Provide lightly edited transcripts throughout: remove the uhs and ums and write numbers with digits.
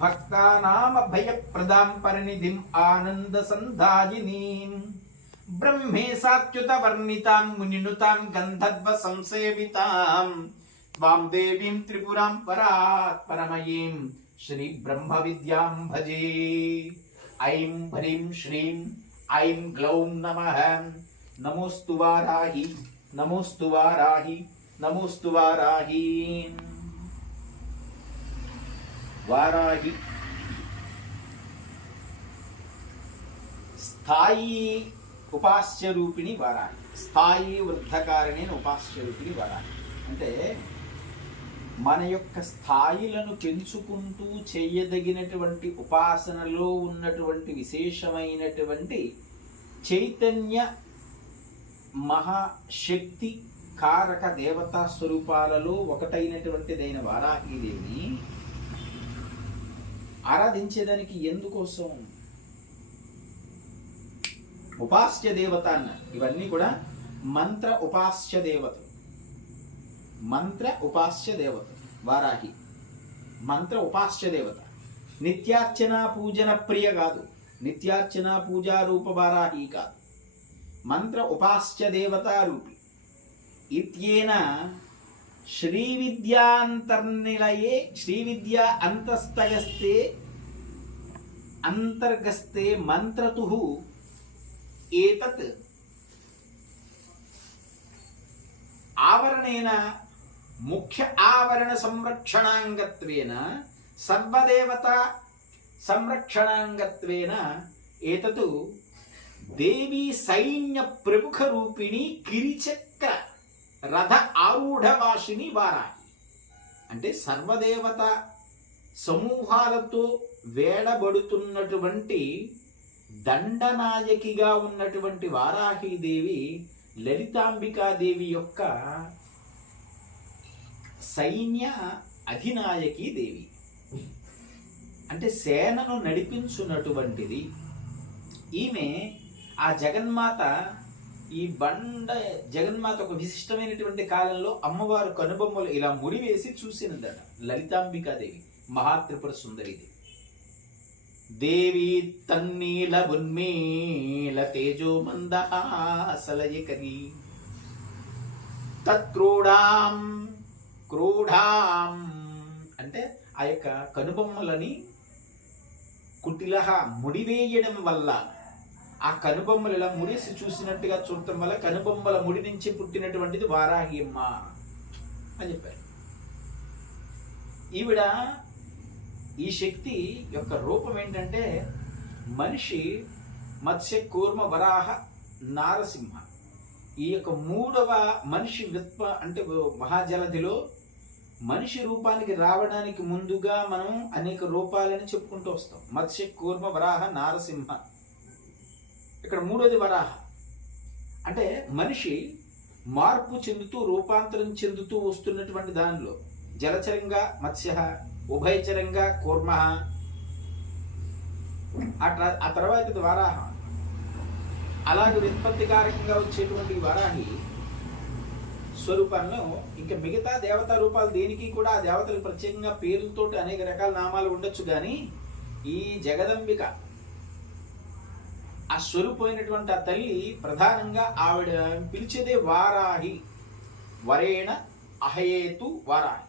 భక్తానామభయప్రదాం పరినిధిం ఆనందసందాయినీం బ్రహ్మేశాచ్యుత వర్ణితాం మునినుతాం గంధర్వ సంసేవితాం త్వాం దేవీం త్రిపురాం పరాత్పరమయీం శ్రీ బ్రహ్మ విద్యాం భజే. ఐం హ్రీం శ్రీం ఐం గ్లౌం నమః. నమోస్తు వారాహి నమోస్తు వారాహి నమోస్తు వారాహి. వారాహి స్థాయి ఉపాస్య రూపిణి వారాహి. స్థాయి వృద్ధకారిణి ఉపాస్య రూపిణి వారాహి అంటే మన యొక్క స్థాయిలను పెంచుకుంటూ చేయదగినటువంటి ఉపాసనలో ఉన్నటువంటి విశేషమైనటువంటి చైతన్య మహాశక్తి కారక దేవతా స్వరూపాలలో ఒకటైనటువంటిదైన వారాహీదేవిని ఆరాధించేదానికి ఎందుకోసం ఉపాస్య దేవత అన్న. ఇవన్నీ కూడా మంత్ర ఉపాస్య దేవత. మంత్ర ఉపాస్య దేవత వారాహి మంత్ర ఉపాస్య దేవత. నిత్యార్చన పూజన ప్రియ కాదు, నిత్యార్చన పూజారూప వారాహి కాదు, మంత్ర ఉపాస్య దేవతా రూపి. ఇత్యేన శ్రీవిద్యాంతర్నిలయే శ్రీవిద్యా అంతర్గస్తే మంత్రతుః ఏతత్ ఆవరణేన ముఖ్య ఆవరణ సంరక్షణాంగత్వేన సర్వదేవత సంరక్షణాంగత్వేన ఏతత్ దేవీ సైన్య ప్రముఖ రూపిణి గిరిచక్ర రథ ఆరూఢవాసిని వారాహి. అంటే సర్వదేవత సమూహాలతో వేడబడుతున్నటువంటి దండనాయకిగా ఉన్నటువంటి వారాహీదేవి లలితాంబికాదేవి యొక్క సైన్య అధినాయకి దేవి. అంటే సేనను నడిపించున్నటువంటిది ఈమె. ఆ జగన్మాత, ఈ జగన్మాత ఒక విశిష్టమైనటువంటి కాలంలో అమ్మవారు కనుబొమ్మలు ఇలా ముడివేసి చూసినదట లలితాంబికాదేవి, మహాత్రిపుర సుందరిదేవి. దేవి తన్నీల ఉన్మీల తేజో మందహాసలయకరి తత్క్రోడాం క్రోఢాం అంటే ఆ యొక్క కనుబొమ్మలని కుటిలహ ముడివేయడం వల్ల, ఆ కనుబొమ్మలు ఇలా ముడిసి చూసినట్టుగా చూడటం వల్ల కనుబొమ్మల ముడి నుంచి పుట్టినటువంటిది వారాహి అమ్మ అని చెప్పారు. ఈవిడ ఈ శక్తి యొక్క రూపం ఏంటంటే మనిషి, మత్స్య, కూర్మ, వరాహ, నారసింహ. ఈ యొక్క మూడవ మనిషి అంటే మహాజలధిలో మనిషి రూపానికి రావడానికి ముందుగా మనం అనేక రూపాలని చెప్పుకుంటూ వస్తాం. మత్స్య, కూర్మ, వరాహ, నారసింహ. ఇక్కడ మూడోది వరాహ. అంటే మనిషి మార్పు చెందుతూ రూపాంతరం చెందుతూ వస్తున్నటువంటి దానిలో జలచరంగా మత్స్య, ఉభయచరంగా కూర్మ, ఆ తర్వాత వరాహ. అలాగే ఉత్పత్తికారకంగా వచ్చేటువంటి వరాహి స్వరూపంలో ఇంకా మిగతా దేవతా రూపాలు దేనికి కూడా ఆ దేవతలకు ప్రత్యేకంగా పేర్లతోటి అనేక రకాల నామాలు ఉండొచ్చు. కానీ ఈ జగదంబిక ఆ స్వరూపమైనటువంటి ఆ తల్లి ప్రధానంగా ఆవిడ పిలిచేదే వారాహి. వరేణ అహయేతు వారాహి.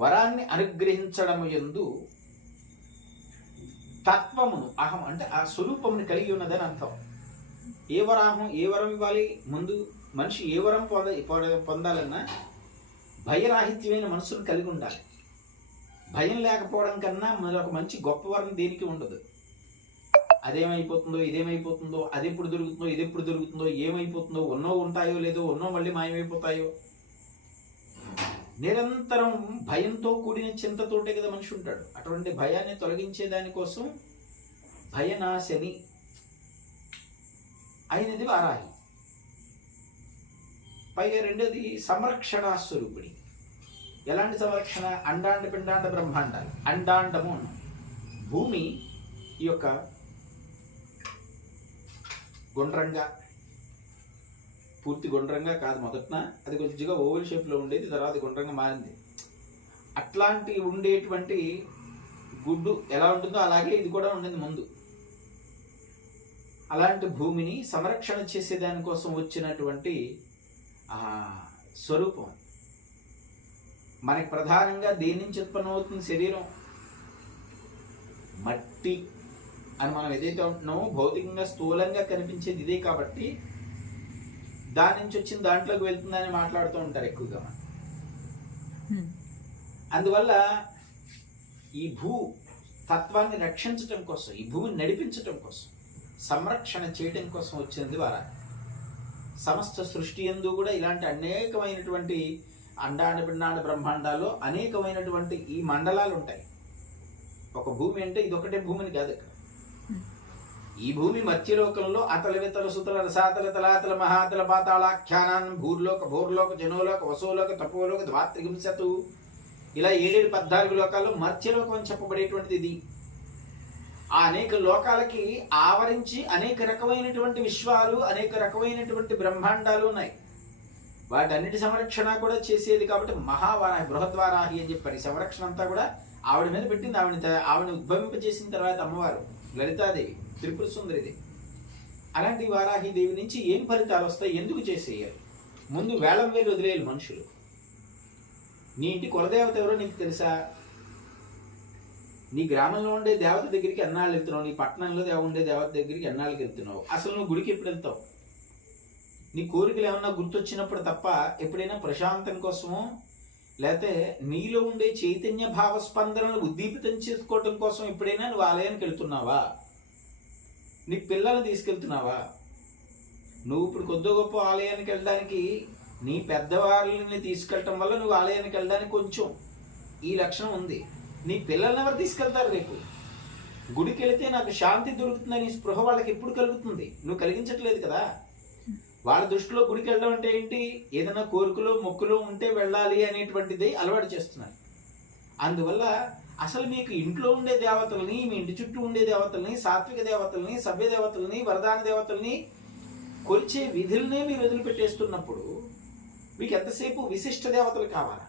వరాన్ని అనుగ్రహించడము యందు తత్వమును, అహం అంటే ఆ స్వరూపమును కలిగి ఉన్నదని అర్థం. ఏ వరం ఇవ్వాలి? ముందు మనిషి ఏ వరం పొందాలన్నా భయరాహిత్యమైన మనసును కలిగి ఉండాలి. భయం లేకపోవడం కన్నా మరొక మంచి గొప్ప వరం దేనికి ఉండదు. అదేమైపోతుందో, ఇదేమైపోతుందో, అది ఎప్పుడు దొరుకుతుందో, ఇది ఎప్పుడు దొరుకుతుందో, ఏమైపోతుందో, ఉన్నో ఉంటాయో లేదో, ఉన్నో మళ్ళీ మాయమైపోతాయో, నిరంతరం భయంతో కూడిన చింతతోటే కదా మనిషి ఉంటాడు. అటువంటి భయాన్ని తొలగించే దానికోసం భయనాశని అయినది వారాహి. పైగా రెండోది సంరక్షణ స్వరూపిణి. ఎలాంటి సంరక్షణ? అండాండ పిండాండ బ్రహ్మాండాలు. అండాండము భూమి ఈ యొక్క గుండ్రంగా, పూర్తి గుండ్రంగా కాదు, మొదట్న అది కొద్దిగా ఓవల్ షేప్లో ఉండేది, తర్వాత గుండ్రంగా మారింది. అట్లాంటి ఉండేటువంటి గుడ్డు ఎలా ఉంటుందో అలాగే ఇది కూడా ఉండేది ముందు. అలాంటి భూమిని సంరక్షణ చేసే దానికోసం వచ్చినటువంటి స్వరూపం. మనకి ప్రధానంగా దేని నుంచి ఉత్పన్నమవుతుంది శరీరం? మట్టి అని మనం ఏదైతే ఉంటున్నామో భౌతికంగా స్థూలంగా కనిపించేది ఇదే కాబట్టి దాని నుంచి వచ్చిన దాంట్లోకి వెళ్తుందని మాట్లాడుతూ ఉంటారు ఎక్కువగా. అందువల్ల ఈ భూ తత్వాన్ని రక్షించటం కోసం, ఈ భూమిని నడిపించటం కోసం, సంరక్షణ చేయటం కోసం వచ్చినది వారాహి. సమస్త సృష్టి యందు కూడా ఇలాంటి అనేకమైనటువంటి అండాండ పిండాండ బ్రహ్మాండాల్లో అనేకమైనటువంటి ఈ మండలాలు ఉంటాయి. ఒక భూమి అంటే ఇదొకటే భూమిని కాదు. ఇక్కడ ఈ భూమి మధ్యలోకంలో అతల వితల సుతల రసాతల తలాతల మహాతల పాతాళాఖ్యానాన్ భూర్లోక భూర్లోక జనోలోక వసోలోక తపోలోక ద్వాత్రిగింశతు ఇలా 7-14 లోకాల్లో మధ్యలోకం అని చెప్పబడేటువంటిది ఇది. ఆ అనేక లోకాలకి ఆవరించి అనేక రకమైనటువంటి విశ్వాలు, అనేక రకమైనటువంటి బ్రహ్మాండాలు ఉన్నాయి. వాటన్నిటి సంరక్షణ కూడా చేసేది కాబట్టి మహావారాహి, బృహద్వారాహి అని చెప్పారు. ఈ సంరక్షణ అంతా కూడా ఆవిడ మీద పెట్టింది. ఆవిడ ఉద్భవింపజేసిన తర్వాత అమ్మవారు లలితాదేవి, త్రిపుర సుందరిదేవి. అలాంటి వారాహిదేవి నుంచి ఏం ఫలితాలు వస్తాయి, ఎందుకు చేసేయాలి? ముందు వేలం వేలు వదిలేయాలి మనుషులు. నీ ఇంటి కులదేవత ఎవరో నీకు తెలుసా? నీ గ్రామంలో ఉండే దేవత దగ్గరికి ఎన్నాళ్ళు వెళ్తున్నావు? నీ పట్టణంలో ఉండే దేవత దగ్గరికి ఎన్నాళ్ళకి వెళ్తున్నావు? అసలు నువ్వు గుడికి ఎప్పుడు వెళ్తావు? నీ కోరికలు ఏమన్నా గుర్తొచ్చినప్పుడు తప్ప ఎప్పుడైనా ప్రశాంతం కోసమో లేకపోతే నీలో ఉండే చైతన్య భావ స్పందనలు ఉద్దీపితం చేసుకోవటం కోసం ఎప్పుడైనా నువ్వు ఆలయానికి వెళ్తున్నావా? నీ పిల్లల్ని తీసుకెళ్తున్నావా? నువ్వు ఇప్పుడు కొద్ది గొప్ప ఆలయానికి వెళ్ళడానికి నీ పెద్దవాళ్ళని తీసుకెళ్ళటం వల్ల నువ్వు ఆలయానికి వెళ్ళడానికి కొంచెం ఈ లక్షణం ఉంది. నీ పిల్లల్ని ఎవరు తీసుకెళ్తారు? రేపు గుడికి వెళితే నాకు శాంతి దొరుకుతుందని స్పృహ వాళ్ళకి ఎప్పుడు కలుగుతుంది? నువ్వు కలిగించట్లేదు కదా. వాళ్ళ దృష్టిలో గుడికి వెళ్ళడం అంటే ఏంటి? ఏదైనా కోరికలు మొక్కులు ఉంటే వెళ్ళాలి అనేటువంటిది అలవాటు చేస్తున్నారు. అందువల్ల అసలు మీకు ఇంట్లో ఉండే దేవతల్ని, మీ ఇంటి చుట్టూ ఉండే దేవతల్ని, సాత్విక దేవతల్ని, సభ్య దేవతల్ని, వరదాన దేవతల్ని కొలిచే విధులనే మీరు వదిలిపెట్టేస్తున్నప్పుడు మీకు ఎంతసేపు విశిష్ట దేవతలు కావాలా?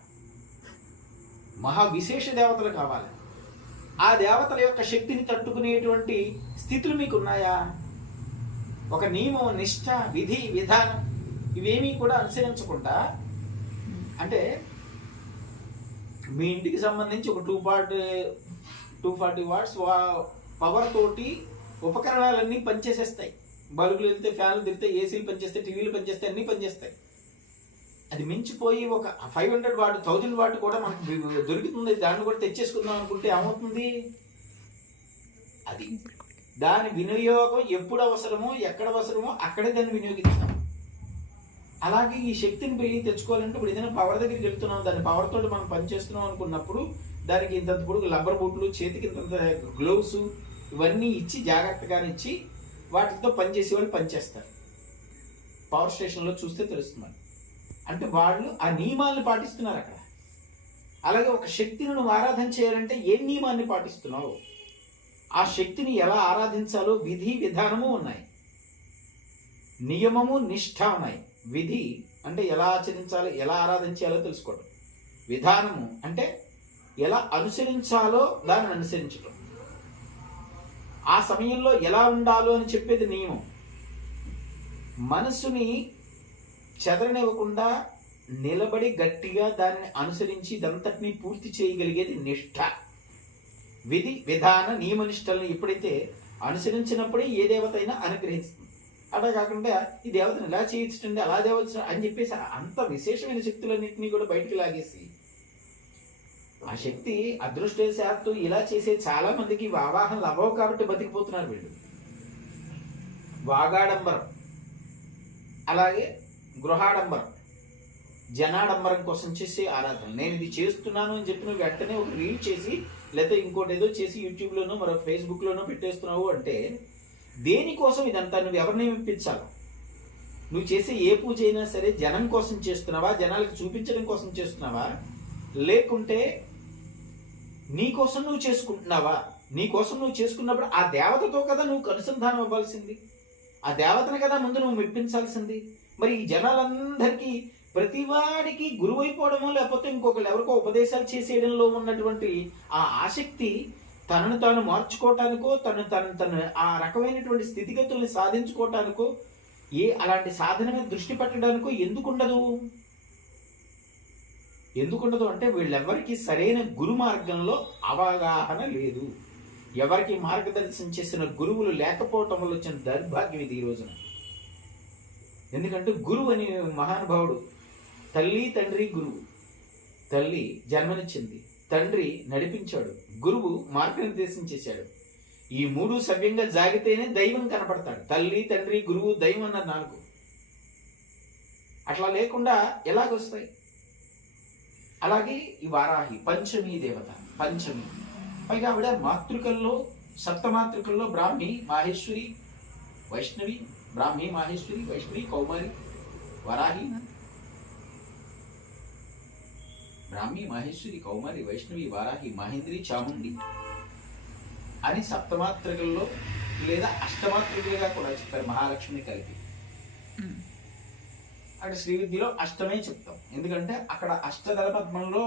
మహా విశేష దేవతలు కావాలి. ఆ దేవతల యొక్క శక్తిని తట్టుకునేటువంటి స్థితులు మీకు ఉన్నాయా? ఒక నియమం, నిష్ఠ, విధి, విధానం ఇవేమీ కూడా అనుసరించకుండా, అంటే మీ ఇంటికి సంబంధించి ఒక 240 వాట్స్ పవర్ తోటి ఉపకరణాలన్నీ పనిచేసేస్తాయి. బల్బులు వెళ్తే, ఫ్యాన్లు తిరిగితే, ఏసీలు పనిచేస్తాయి, టీవీలు పనిచేస్తాయి, అన్నీ పనిచేస్తాయి. అది మించిపోయి ఒక 500 వాట్ 1000 వాట్ కూడా మనకు దొరుకుతుంది. దాన్ని కూడా తెచ్చేసుకుందాం అనుకుంటే ఏమవుతుంది? అది దాని వినియోగం ఎప్పుడు అవసరమో, ఎక్కడ అవసరమో అక్కడే దాన్ని వినియోగిస్తాం. అలాగే ఈ శక్తిని తెచ్చుకోవాలంటే ఇప్పుడు ఏదైనా పవర్ దగ్గరికి వెళ్తున్నాం, దాని పవర్ తోటి మనం పనిచేస్తున్నాం అనుకున్నప్పుడు దానికి ఇంత పొడుగు రబ్బర్ బూట్లు, చేతికి ఇంత గ్లోవ్స్ ఇవన్నీ ఇచ్చి జాగ్రత్తగానే ఇచ్చి వాటితో పనిచేసే వాళ్ళు పనిచేస్తారు. పవర్ స్టేషన్లో చూస్తే తెలుస్తుంది. అంటే వాళ్ళు ఆ నియమాలను పాటిస్తున్నారు అక్కడ. అలాగే ఒక శక్తిని నువ్వు ఆరాధన చేయాలంటే ఏ నియమాన్ని పాటిస్తున్నావు? ఆ శక్తిని ఎలా ఆరాధించాలో విధి విధానము ఉన్నాయి. నియమము నిష్ఠ ఉన్నాయి. విధి అంటే ఎలా ఆచరించాలో, ఎలా ఆరాధించాలో తెలుసుకోవడం. విధానము అంటే ఎలా అనుసరించాలో దాన్ని అనుసరించడం. ఆ సమయంలో ఎలా ఉండాలో అని చెప్పేది నియమం. మనసుని చెదరనివ్వకుండా నిలబడి గట్టిగా దానిని అనుసరించి ఇదంతటినీ పూర్తి చేయగలిగేది నిష్ఠ. విధి విధాన నియమనిష్టలను ఎప్పుడైతే అనుసరించినప్పుడే ఏ దేవత అయినా అనుగ్రహిస్తుంది. అలా కాకుండా ఈ దేవతను ఇలా చేయించండి, అలా దేవత అని చెప్పేసి అంత విశేషమైన శక్తులన్నింటినీ కూడా బయటికి లాగేసి ఆ శక్తి అదృష్టవశాత్తు ఇలా చేసే చాలా మందికి ఆవాహనలు అవ్వవు కాబట్టి బతికిపోతున్నారు వీళ్ళు. వాగాడంబరం, అలాగే గృహాడంబరం, జనాడంబరం కోసం చేసే ఆరాధన. నేను ఇది చేస్తున్నాను అని చెప్పి నువ్వు వెంటనే ఒక రీల్ చేసి లేకపోతే ఇంకోటి ఏదో చేసి యూట్యూబ్లోనో మరో ఫేస్బుక్లోనో పెట్టేస్తున్నావు అంటే దేనికోసం ఇదంతా? నువ్వు ఎవరిని మెప్పించాలి? నువ్వు చేసే ఏ పూజ అయినా సరే జనం కోసం చేస్తున్నావా, జనాలకు చూపించడం కోసం చేస్తున్నావా, లేకుంటే నీ కోసం నువ్వు చేసుకుంటున్నావా? నీ కోసం నువ్వు చేసుకున్నప్పుడు ఆ దేవతతో కదా నువ్వు అనుసంధానం అవ్వాల్సింది. ఆ దేవతను కదా ముందు నువ్వు మెప్పించాల్సింది. మరి ఈ జనాలందరికీ ప్రతివాడికి గురువు అయిపోవడమో లేకపోతే ఇంకొకరు ఎవరికో ఉపదేశాలు చేసేయడంలో ఉన్నటువంటి ఆ ఆసక్తి తనను తాను మార్చుకోవటానికో తను ఆ రకమైనటువంటి స్థితిగతుల్ని సాధించుకోవటానికో అలాంటి సాధన మీద దృష్టి పెట్టడానికో ఎందుకుండదు అంటే వీళ్ళెవరికి సరైన గురు మార్గంలో అవగాహన లేదు. ఎవరికి మార్గదర్శనం చేసిన గురువులు లేకపోవటం వల్ల వచ్చిన దౌర్భాగ్యం ఇది ఈ రోజున. ఎందుకంటే గురువు అని మహానుభావుడు, తల్లి తండ్రి గురువు. తల్లి జన్మనిచ్చింది, తండ్రి నడిపించాడు, గురువు మార్గనిర్దేశం చేశాడు. ఈ మూడు సవ్యంగా జాగితేనే దైవం కనపడతాడు. తల్లి తండ్రి గురువు దైవం అన్నారు 4. అట్లా లేకుండా ఎలాగొస్తాయి? అలాగే ఈ వారాహి పంచమీ దేవత, పంచమి. పైగా ఆవిడ మాతృకల్లో, సప్తమాతృకల్లో బ్రాహ్మి, మాహేశ్వరి, వైష్ణవి, బ్రాహ్మి, మాహేశ్వరి, వైష్ణవి, కౌమారి, వరాహి. బ్రాహ్మి, మాహేశ్వరి, కౌమారి, వైష్ణవి, వారాహి, మహేంద్రి, చాముండి అని సప్తమాతృకల్లో లేదా అష్టమాతృకలుగా కూడా చెప్పారు మహాలక్ష్మిని కలిపి. అక్కడ శ్రీ విద్యలో అష్టమే చెప్తాం, ఎందుకంటే అక్కడ అష్టదళ పద్మంలో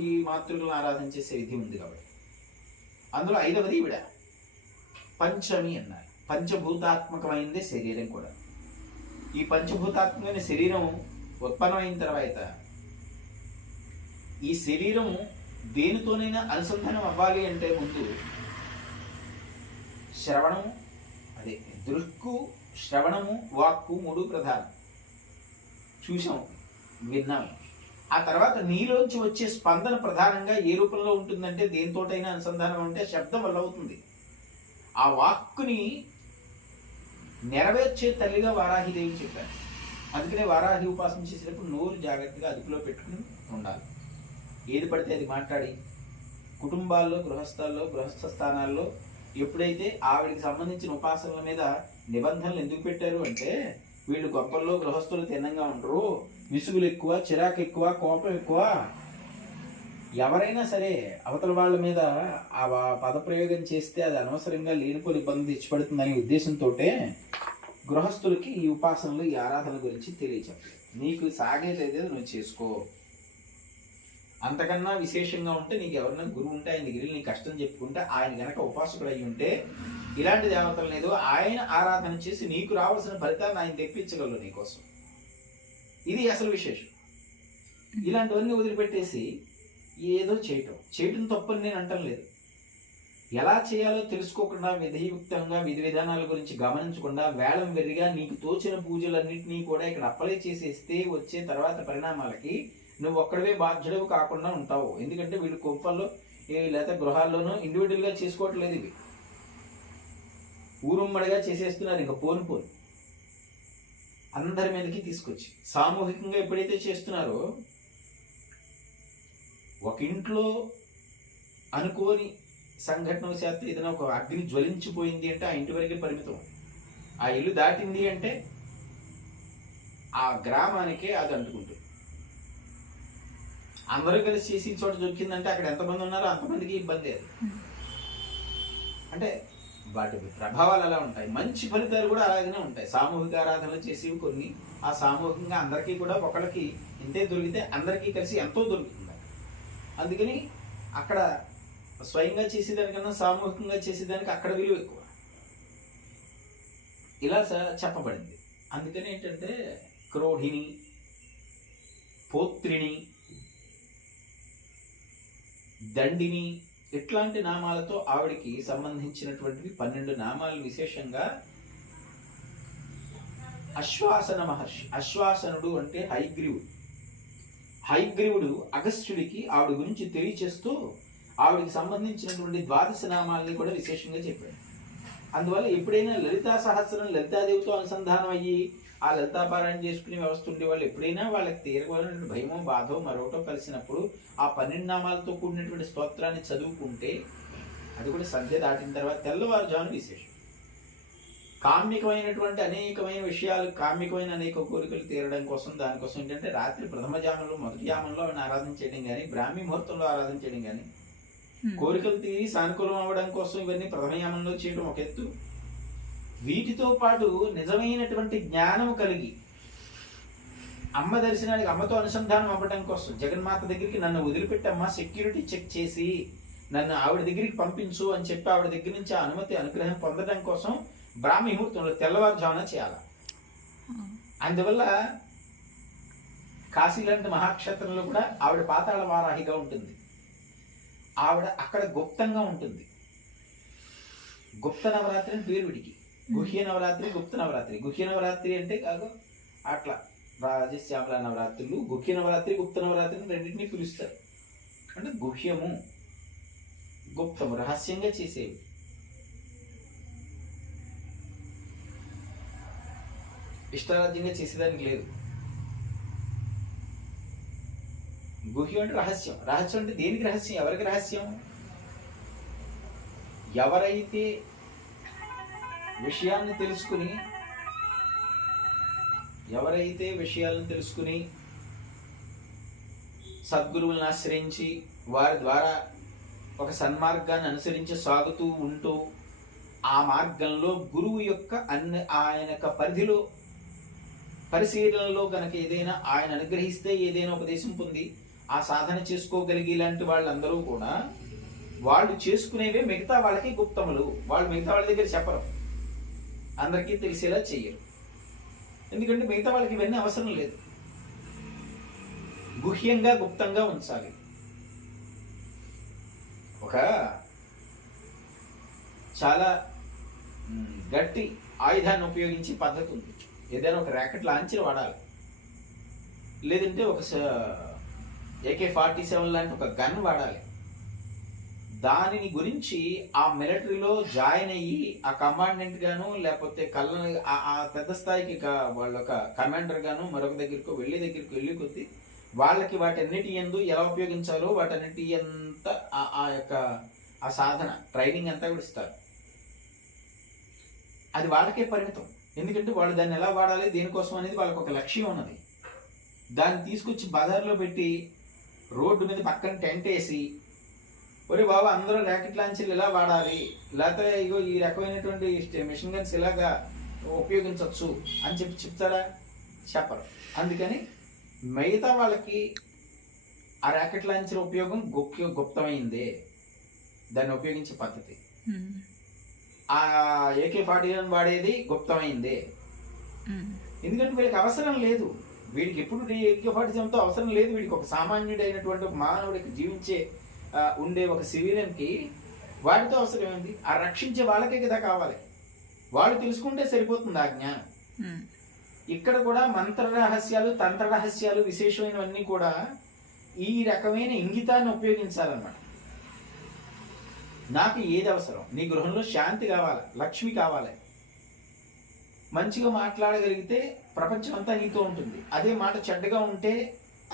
ఈ మాతృకలను ఆరాధన చేసే విధి ఉంది కాబట్టి. అందులో 5వది ఈవిడ పంచమి అన్నారు. పంచభూతాత్మకమైందే శరీరం కూడా. ఈ పంచభూతాత్మకమైన శరీరం ఉత్పన్నమైన తర్వాత ఈ శరీరం దేనితోనైనా అనుసంధానం అవ్వాలి అంటే ముందు శ్రవణము, అదే దృక్కు, శ్రవణము, వాక్కు 3 ప్రధానం. చూసాం, విన్నాం. ఆ తర్వాత నీలోంచి వచ్చే స్పందన ప్రధానంగా ఏ రూపంలో ఉంటుందంటే దేనితోటైనా అనుసంధానం అంటే శబ్దం వల్ల అవుతుంది. ఆ వాక్కుని నెరవేర్చే తల్లిగా వారాహిదేవి చెప్పారు. అందుకనే వారాహి ఉపాసన చేసేటప్పుడు నోరు జాగ్రత్తగా అదుపులో పెట్టుకుని ఉండాలి. ఏది పడితే అది మాట్లాడి కుటుంబాల్లో, గృహస్థ స్థానాల్లో ఎప్పుడైతే ఆవిడికి సంబంధించిన ఉపాసనల మీద నిబంధనలు ఎందుకు పెట్టారు అంటే వీళ్ళు గొప్పల్లో గృహస్థులు తిన్నంగా ఉండరు, విసుగులు ఎక్కువ, చిరాకు ఎక్కువ, కోపం ఎక్కువ. ఎవరైనా సరే అవతల వాళ్ళ మీద ఆ పదప్రయోగం చేస్తే అది అనవసరంగా లేనిపోని ఇబ్బంది తెచ్చిపడుతుందనే ఉద్దేశంతో గృహస్థులకి ఈ ఉపాసనలు, ఈ ఆరాధన గురించి తెలియచెప్పారు. నీకు సాగేదేదో నువ్వు చేసుకో, అంతకన్నా విశేషంగా ఉంటే నీకు ఎవరైనా గురువు ఉంటే ఆయన దగ్గర నీ కష్టం చెప్పుకుంటే ఆయన గనక ఉపాసకుడు అయి ఉంటే ఇలాంటి దేవతలను ఏదో ఆయన ఆరాధన చేసి నీకు రావాల్సిన ఫలితాన్ని ఆయన తెప్పించగలరు నీకోసం. ఇది అసలు విశేషం. ఇలాంటివన్నీ వదిలిపెట్టేసి ఏదో చేయటం తప్పని నేను అంటం లేదు. ఎలా చేయాలో తెలుసుకోకుండా, విధియుక్తంగా విధి విధానాల గురించి గమనించకుండా వేళం వెర్రిగా నీకు తోచిన పూజలన్నింటినీ కూడా ఇక్కడ అప్లై చేసేస్తే వచ్చే తర్వాత పరిణామాలకి నువ్వు ఒక్కడవే బాధ్యుడవు కాకుండా ఉంటావు. ఎందుకంటే వీళ్ళు కొంపల్లో లేదా గృహాల్లోనూ ఇండివిజువల్గా చేసుకోవట్లేదు, ఇవి ఊరుమ్మడిగా చేసేస్తున్నారు. ఇంకా పోను అందరి మీదకి తీసుకొచ్చి సామూహికంగా ఎప్పుడైతే చేస్తున్నారో, ఒక ఇంట్లో అనుకోని సంఘటన శాతం ఏదైనా ఒక అగ్ని జ్వలించిపోయింది అంటే ఆ ఇంటి వరకే పరిమితం. ఆ ఇల్లు దాటింది అంటే ఆ గ్రామానికే అది అంటుకుంటుంది. అందరూ కలిసి చేసి చోట దొరికిందంటే అక్కడ ఎంతమంది ఉన్నారో అంతమందికి ఇబ్బంది. అది అంటే వాటి ప్రభావాలు అలా ఉంటాయి. మంచి ఫలితాలు కూడా అలాగనే ఉంటాయి. సామూహిక ఆరాధనలు చేసేవి కొన్ని, ఆ సామూహికంగా అందరికీ కూడా ఒకళ్ళకి ఇంతే దొరికితే అందరికీ కలిసి ఎంతో దొరుకుతుంది. అందుకని అక్కడ స్వయంగా చేసేదానికన్నా సామూహికంగా చేసేదానికి అక్కడ విలువ ఎక్కువ. ఇలా చెప్పబడింది. అందుకని ఏంటంటే క్రోహిణి, పోత్రిని, దండిని ఇట్లాంటి నామాలతో ఆవిడికి సంబంధించినటువంటివి 12 నామాలు. విశేషంగా అశ్వాసన మహర్షి, అశ్వాసనుడు అంటే హయగ్రీవుడు అగస్త్యుడికి ఆవిడ గురించి తెలియచేస్తూ ఆవిడికి సంబంధించినటువంటి 12 నామాలని కూడా విశేషంగా చెప్పాడు. అందువల్ల ఎప్పుడైనా లలితా సహస్రం లలితాదేవితో అనుసంధానం అయ్యి ఆ లలితాపారాయణ చేసుకునే వ్యవస్థ ఉండే వాళ్ళు ఎప్పుడైనా వాళ్ళకి తీరగలైన భయమో, బాధో, మరొకటో కలిసినప్పుడు ఆ 12 నామాలతో కూడినటువంటి స్తోత్రాన్ని చదువుకుంటే, అది కూడా సంధ్య దాటిన తర్వాత తెల్లవారుజామున విశేషం. కామ్యకమైనటువంటి అనేకమైన విషయాలు, కామ్యకమైన అనేక కోరికలు తీరడం కోసం, దానికోసం ఏంటంటే రాత్రి ప్రథమ జామంలో, మొదటి జామంలో ఆరాధన చేయడం కానీ, బ్రాహ్మీ ముహూర్తంలో ఆరాధన చేయడం కానీ, కోరికలు తీరి సానుకూలం అవ్వడం కోసం ఇవన్నీ ప్రథమయామంలో చేయడం ఒక ఎత్తు. వీటితో పాటు నిజమైనటువంటి జ్ఞానం కలిగి అమ్మ దర్శనానికి అమ్మతో అనుసంధానం అవ్వడం కోసం జగన్మాత దగ్గరికి నన్ను వదిలిపెట్టమ్మా, సెక్యూరిటీ చెక్ చేసి నన్ను ఆవిడ దగ్గరికి పంపించు అని చెప్పి ఆవిడ దగ్గర నుంచి ఆ అనుమతి అనుగ్రహం పొందడం కోసం బ్రాహ్మీ ముహూర్తంలో తెల్లవారుజామున చేయాలి. అందువల్ల కాశీ లాంటి మహాక్షేత్రంలో కూడా ఆవిడ పాతాళ వారాహిగా ఉంటుంది. ఆవిడ అక్కడ గుప్తంగా ఉంటుంది. గుప్త నవరాత్రి అని పేరు విడికి. గుహ్య నవరాత్రి, గుప్త నవరాత్రి. గుహ్య నవరాత్రి అంటే కాదు అట్లా రాజశ్యామల నవరాత్రులు, గుహ్య నవరాత్రి, గుప్త నవరాత్రిని రెండింటినీ పిలుస్తారు. అంటే గుహ్యము, గుప్తము, రహస్యంగా చేసేవి. ఇష్టారాజ్యంగా చేసేదానికి లేదు. గుహ్యం అంటే రహస్యం. రహస్యం అంటే దేనికి రహస్యం? ఎవరికి రహస్యం? ఎవరైతే విషయాలను తెలుసుకుని సద్గురువులను ఆశ్రయించి వారి ద్వారా ఒక సన్మార్గాన్ని అనుసరించి సాగుతూ ఉంటూ ఆ మార్గంలో గురువు యొక్క ఆయన యొక్క పరిశీలనలో గనక ఏదైనా ఆయన అనుగ్రహిస్తే ఏదైనా ఉపదేశం పొంది ఆ సాధన చేసుకోగలిగి ఇలాంటి వాళ్ళందరూ కూడా వాళ్ళు చేసుకునేవే మిగతా వాళ్ళకి గుప్తములు. వాళ్ళు మిగతా వాళ్ళ దగ్గర చెప్పరు, అందరికీ తెలిసేలా చెయ్యరు. ఎందుకంటే మిగతా వాళ్ళకి ఇవన్నీ అవసరం లేదు. గుహ్యంగా గుప్తంగా ఉంచాలి. ఒక చాలా గట్టి ఆయుధాన్ని ఉపయోగించి పద్ధతి ఉంది. ఏదైనా ఒక ర్యాకెట్ లాంచర్ వాడాలి, లేదంటే ఒక AK-47 లాంటి ఒక గన్ వాడాలి. దానిని గురించి ఆ మిలిటరీలో జాయిన్ అయ్యి ఆ కమాండెంట్ గాను లేకపోతే ఆ పెద్ద స్థాయికి వాళ్ళ ఒక కమాండర్ గాను మరొక దగ్గరికి వెళ్ళి కొద్ది వాళ్ళకి వాటన్నిటి యందు ఎలా ఉపయోగించాలో వాటన్నిటి అంతా ఆ సాధన ట్రైనింగ్ అంతా కూడా ఇస్తారు. అది వాళ్ళకే పరిమితం. ఎందుకంటే వాళ్ళు దాన్ని ఎలా వాడాలి, దేనికోసం అనేది వాళ్ళకి ఒక లక్ష్యం ఉన్నది. దాన్ని తీసుకొచ్చి బజార్లో పెట్టి రోడ్డు మీద పక్కన టెంట్ వేసి, ఒరే బాబు అందరూ ర్యాకెట్ లాంచర్లు ఇలా వాడాలి, లేకపోతే ఇగో ఈ రకమైనటువంటి మిషన్ గన్స్ ఇలాగా ఉపయోగించవచ్చు అని చెప్తాడా? చెప్పరు. అందుకని మిగతా వాళ్ళకి ఆ ర్యాకెట్ లాంచర్ ఉపయోగం గుప్తమైందే, దాన్ని ఉపయోగించే పద్ధతి. ఆ AK-47 వాడేది గుప్తమైందే. ఎందుకంటే వీళ్ళకి అవసరం లేదు. వీడికి ఎప్పుడు AK-47తో అవసరం లేదు. వీడికి ఒక సామాన్యుడైనటువంటి ఒక మానవుడికి జీవించే ఉండే ఒక సివిలియన్కి వాటితో అవసరం ఏంటి? ఆ రక్షించే వాళ్ళకే కదా కావాలి. వాళ్ళు తెలుసుకుంటే సరిపోతుంది ఆ జ్ఞానం. ఇక్కడ కూడా మంత్ర రహస్యాలు, తంత్ర రహస్యాలు, విశేషమైనవన్నీ కూడా ఈ రకమైన ఇంగితాన్ని ఉపయోగించాలన్నమాట. నాకు ఏది అవసరం? నీ గృహంలో శాంతి కావాలి, లక్ష్మి కావాలి, మంచిగా మాట్లాడగలిగితే ప్రపంచం అంతా నీతో ఉంటుంది. అదే మాట చెడ్డగా ఉంటే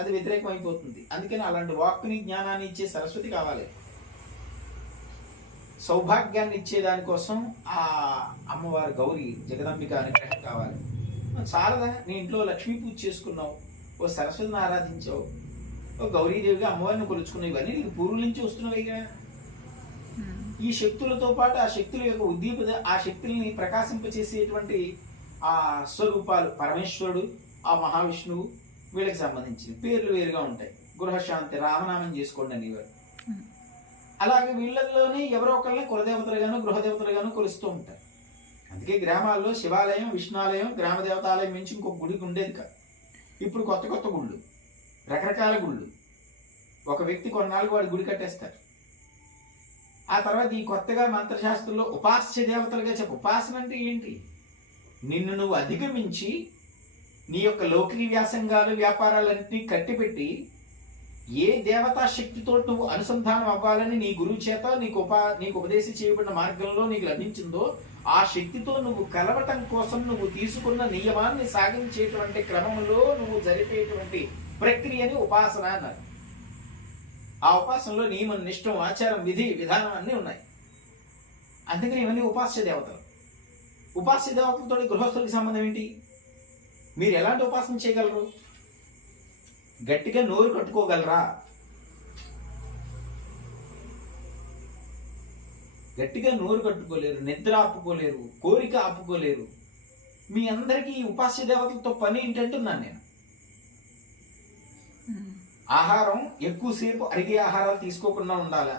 అది వ్యతిరేకం అయిపోతుంది. అందుకని అలాంటి వాక్కుని, జ్ఞానాన్ని ఇచ్చే సరస్వతి కావాలి. సౌభాగ్యాన్ని ఇచ్చే దానికోసం ఆ అమ్మవారు గౌరీ జగదంబిక అనుగ్రహం కావాలి. చాలదా? నీ ఇంట్లో లక్ష్మీ పూజ చేసుకున్నావు, ఓ సరస్వతిని ఆరాధించావు, ఓ గౌరీదేవిగా అమ్మవారిని కొలుచుకున్నావు. ఇవన్నీ నీకు పూర్వం నుంచి వస్తున్నవిగా. ఈ శక్తులతో పాటు ఆ శక్తుల యొక్క ఆ శక్తుల్ని ప్రకాశింపచేసేటువంటి ఆ స్వరూపాలు పరమేశ్వరుడు, ఆ మహావిష్ణువు, వీళ్ళకి సంబంధించిన పేర్లు వేరుగా ఉంటాయి. గృహశాంతి, రామనామం చేసుకోండి అనేవారు. అలాగే వీళ్ళల్లోనే ఎవరో ఒకళ్ళని కులదేవతలుగాను గృహదేవతలుగాను కొలుస్తూ ఉంటారు. అందుకే గ్రామాల్లో శివాలయం, విష్ణాలయం, గ్రామ దేవతాలయం మించి ఇంకొక గుడికి ఉండేది కాదు. ఇప్పుడు కొత్త గుళ్ళు, రకరకాల గుళ్ళు. ఒక వ్యక్తి కొన్నాళ్ళకు వాడి గుడి కట్టేస్తారు. ఆ తర్వాత ఈ కొత్తగా మంత్రశాస్త్రంలో ఉపాస్య దేవతలుగా ఉపాసన అంటే ఏంటి? నిన్ను నువ్వు అధిగమించి నీ యొక్క లౌకిక వ్యాసంగాలు, వ్యాపారాలన్నింటినీ కట్టిపెట్టి ఏ దేవతా శక్తితో నువ్వు అనుసంధానం అవ్వాలని నీ గురువు చేత నీకు ఉపదేశం చేయబడిన మార్గంలో నీకు లభించిందో ఆ శక్తితో నువ్వు కలవటం కోసం నువ్వు తీసుకున్న నియమాన్ని సాగించేటువంటి క్రమంలో నువ్వు జరిపేటువంటి ప్రక్రియని ఉపాసన అన్నారు. ఆ ఉపాసనలో నియమం, నిష్టం, ఆచారం, విధి, విధానం అన్నీ ఉన్నాయి. అందుకని ఇవన్నీ ఉపాస్య దేవతలు. ఉపాస్య దేవతలతో గృహస్థులకి సంబంధం ఏంటి? మీరు ఎలాంటి ఉపాసన చేయగలరు? గట్టిగా నోరు కట్టుకోగలరా? గట్టిగా నోరు కట్టుకోలేరు, నిద్ర ఆపుకోలేరు, కోరిక ఆపుకోలేరు. మీ అందరికీ ఈ ఉపాస్య దేవతలతో పని ఏంటంటున్నాను నేను. ఆహారం ఎక్కువసేపు అరిగే ఆహారాలు తీసుకోకుండా ఉండాలా,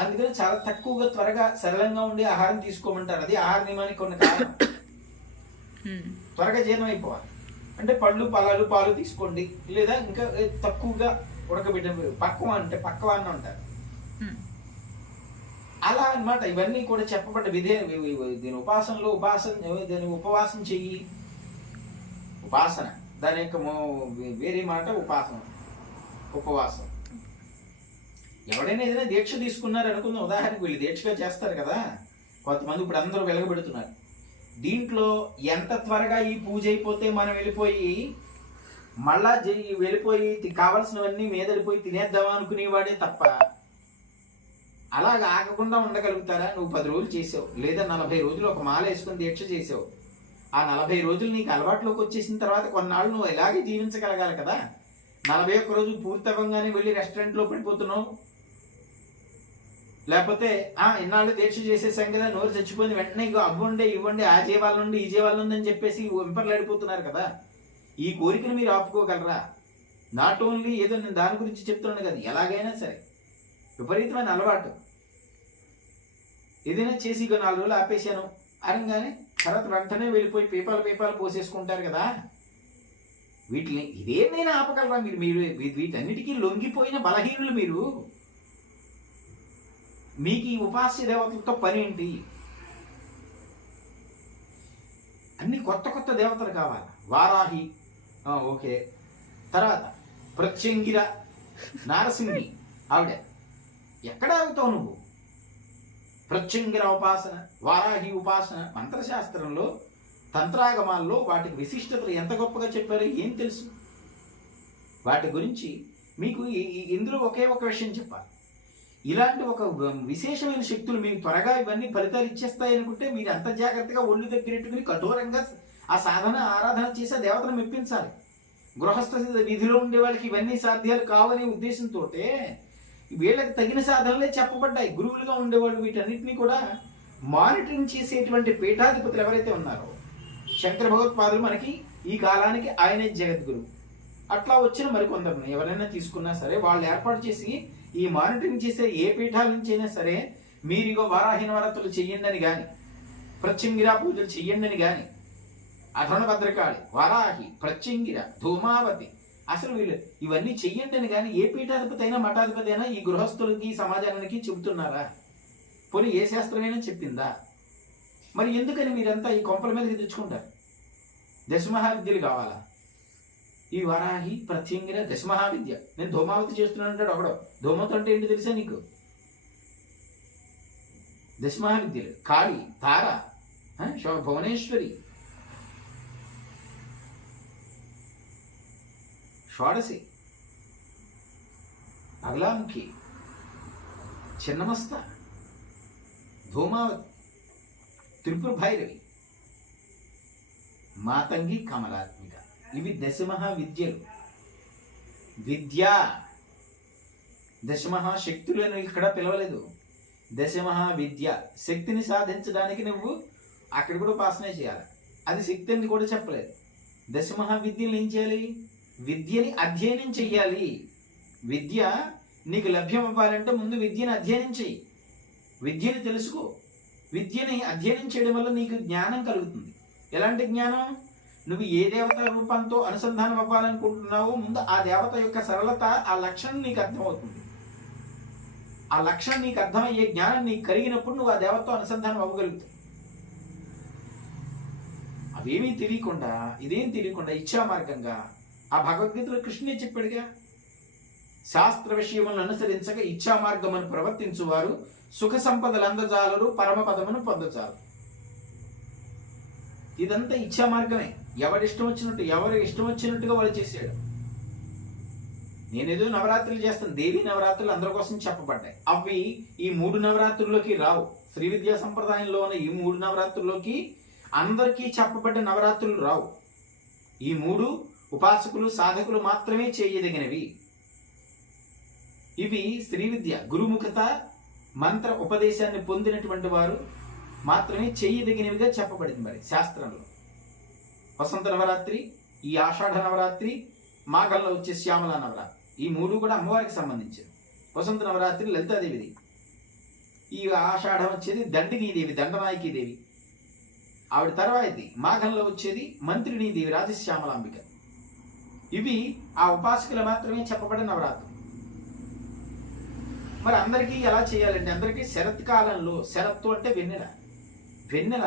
అందుకని చాలా తక్కువగా త్వరగా సరళంగా ఉండే ఆహారం తీసుకోమంటారు. అది ఆహార నియమానికి కొన్ని కారణం. త్వరగా జీర్ణం అయిపోవాలి అంటే పళ్ళు పలాలు పాలు తీసుకోండి, లేదా ఇంకా తక్కువగా ఉడకబెట్టిన పక్వం అంటే పక్వాన్ని అంటారు. అలా అన్నమాట. ఇవన్నీ కూడా చెప్పబడ్డ దీని ఉపాసనలో దాని ఉపవాసం చెయ్యి, ఉపాసన దాని యొక్క వేరే మాట ఉపాసన, ఉపవాసం. ఎవడైనా ఏదైనా దీక్ష తీసుకున్నారు అనుకున్న, ఉదాహరణకు వీళ్ళు దీక్షగా చేస్తారు కదా కొంతమంది, ఇప్పుడు అందరూ వెలగబెడుతున్నారు. దీంట్లో ఎంత త్వరగా ఈ పూజ అయిపోతే మనం వెళ్ళిపోయి మళ్ళా వెళ్ళిపోయి కావలసినవన్నీ మీదడిపోయి తినేద్దామా అనుకునేవాడే తప్ప అలాగా ఆగకుండా ఉండగలుగుతారా? నువ్వు 10 రోజులు చేసావు, లేదా 40 రోజులు ఒక మాల వేసుకుని దీక్ష చేసావు. ఆ 40 రోజులు నీకు అలవాట్లోకి వచ్చేసిన తర్వాత కొన్నాళ్ళు నువ్వు ఇలాగే జీవించగలగాలి కదా. 41 రోజు పూర్తి అవ్వగానే వెళ్ళి రెస్టారెంట్లో పడిపోతున్నావు, లేకపోతే ఇన్నాళ్ళు దీక్ష చేసేసాం కదా నోరు చచ్చిపోయింది వెంటనే అవ్వండి ఇవ్వండి ఆ జీవాల నుండి ఈ జీవాల నుండి అని చెప్పేసి వెంపర్లాడిపోతున్నారు కదా. ఈ కోరికను మీరు ఆపుకోగలరా? నాట్ ఓన్లీ ఏదో నేను దాని గురించి చెప్తున్నాను కదా, ఎలాగైనా సరే విపరీతమైన అలవాటు ఏదైనా చేసి 4 రోజులు ఆపేశాను అనగానే తర్వాత వెంటనే వెళ్ళిపోయి పేపాలు పోసేసుకుంటారు కదా. వీటిని ఇదేమైనా ఆపగలరా మీరు? వీటన్నిటికీ లొంగిపోయిన బలహీనులు మీరు. మీకు ఈ ఉపాస్య దేవతలతో పని ఏంటి? అన్ని కొత్త దేవతలు కావాలి. వారాహి ఓకే, తర్వాత ప్రత్యంగిర, నారసింహి ఆవిడ. ఎక్కడ ఆగుతావు నువ్వు? ప్రత్యంగిర ఉపాసన, వారాహి ఉపాసన మంత్రశాస్త్రంలో తంత్రాగమాల్లో వాటికి విశిష్టతలు ఎంత గొప్పగా చెప్పారో ఏం తెలుసు? వాటి గురించి మీకు ఇందులో ఒకే ఒక విషయం చెప్పాలి. ఇలాంటి ఒక విశేషమైన శక్తులు మీకు త్వరగా ఇవన్నీ ఫలితాలు ఇచ్చేస్తాయి అనుకుంటే మీరు అంత జాగ్రత్తగా ఒళ్ళు దగ్గరెట్టుకుని కఠోరంగా ఆ సాధన ఆరాధన చేసే దేవతను మెప్పించాలి. గృహస్థ విధిలో ఉండే వాళ్ళకి ఇవన్నీ సాధ్యాలు కావనే ఉద్దేశంతో వీళ్ళకి తగిన సాధనలే చెప్పబడ్డాయి. గురువులుగా ఉండేవాళ్ళు వీటన్నిటినీ కూడా మానిటరింగ్ చేసేటువంటి పీఠాధిపతులు ఎవరైతే ఉన్నారో, శంకర భగవత్పాదులు మనకి ఈ కాలానికి ఆయనే జగద్గురు. అట్లా వచ్చిన మరికొందరు ఎవరైనా తీసుకున్నా సరే వాళ్ళు ఏర్పాటు చేసి ఈ మానిటరింగ్ చేసే ఏ పీఠాల నుంచి అయినా సరే మీరు ఇగో వారాహి నవరాత్రులు చెయ్యండి అని కానీ, ప్రత్యంగిరా పూజలు చెయ్యండి అని కానీ, అధర్ణ భద్రకాళి, వారాహి, ప్రత్యంగిర, ధూమావతి, అసలు వీళ్ళు ఇవన్నీ చెయ్యండి అని కానీ ఏ పీఠాధిపతి అయినా మఠాధిపతి అయినా ఈ గృహస్థులకి సమాజానికి చెబుతున్నారా? పోనీ ఏ శాస్త్రమైనా చెప్పిందా? మరి ఎందుకని మీరంతా ఈ కొంపల మీదకి తెచ్చుకుంటారు? దశమహావిద్యలు కావాలా? ఈ వరాహి, ప్రత్యంగిర, దశమహావిద్య. నేను ధూమావతి చేస్తున్నాను అంటాడు ఒకడు. ధూమతో అంటే ఏంటి తెలుసా నీకు? దశమహావిద్యలు కాళి, తార, భువనేశ్వరి, షోడశి, అగలాముఖి, చిన్నమస్త, ధూమావతి, త్రిపుర భైరవి, మాతంగి, కమలాత్మిక. ఇవి దశమహా విద్యలు. విద్య దశమహా శక్తులను ఇక్కడ పిలవలేదు. దశమహా విద్య శక్తిని సాధించడానికి నువ్వు అక్కడ కూడా ఉపాసన చేయాలి. అది శక్తి అని కూడా చెప్పలేదు. దశమహా విద్యలు ఏం చేయాలి? విద్యని అధ్యయనం చెయ్యాలి. విద్య నీకు లభ్యం అవ్వాలంటే ముందు విద్యను అధ్యయనం చెయ్యి. విద్యని తెలుసుకో. విద్యని అధ్యయనం చేయడం వల్ల నీకు జ్ఞానం కలుగుతుంది. ఎలాంటి జ్ఞానం? నువ్వు ఏ దేవత రూపంతో అనుసంధానం అవ్వాలనుకుంటున్నావో ముందు ఆ దేవత యొక్క సరళత, ఆ లక్షణం నీకు అర్థమవుతుంది. ఆ లక్షణం నీకు అర్థమయ్యే జ్ఞానం నీకు కలిగినప్పుడు నువ్వు ఆ దేవతతో అనుసంధానం అవ్వగలుగుతావు. అవేమీ తెలియకుండా, ఇదేం తెలియకుండా ఇచ్ఛా మార్గంగా ఆ భగవద్గీతలో కృష్ణుడే చెప్పాడుగా, శాస్త్ర విషయములను అనుసరించక ఇచ్ఛా మార్గమును ప్రవర్తించువారు సుఖ సంపదలు అందజాలరు, పరమ పదమును పొందచారు. ఇదంతా ఇచ్ఛా మార్గమే. ఎవరు ఇష్టం వచ్చినట్టుగా వాళ్ళు చేశాడు. నేనేదో నవరాత్రులు చేస్తాను, దేవీ నవరాత్రులు అందరి కోసం చెప్పబడ్డాయి. అవి ఈ 3 నవరాత్రుల్లోకి రావు. శ్రీ విద్యా సంప్రదాయంలో ఉన్న ఈ 3 నవరాత్రుల్లోకి అందరికీ చెప్పబడ్డ నవరాత్రులు రావు. ఈ 3 ఉపాసకులు, సాధకులు మాత్రమే చేయదగినవి. ఇవి శ్రీ విద్య గురుముఖత మంత్ర ఉపదేశాన్ని పొందినటువంటి వారు మాత్రమే చేయదగినవిగా చెప్పబడింది మరి శాస్త్రంలో. వసంత నవరాత్రి, ఈ ఆషాఢ నవరాత్రి, మాఘంలో వచ్చే శ్యామల నవరాత్రి. ఈ 3 కూడా అమ్మవారికి సంబంధించింది. వసంత నవరాత్రి లలితాదేవిది. ఈ ఆషాఢం వచ్చేది దండినీదేవి, దండనాయకీదేవి. ఆవిడ తర్వాతది మాఘంలో వచ్చేది మంత్రినీదేవి, రాజశ్యామలాంబిక. ఇవి ఆ ఉపాసకులు మాత్రమే చెప్పబడిన నవరాత్రులు. మరి అందరికీ ఎలా చేయాలంటే, అందరికీ శరత్కాలంలో, శరత్తు అంటే వెన్నెల, వెన్నెల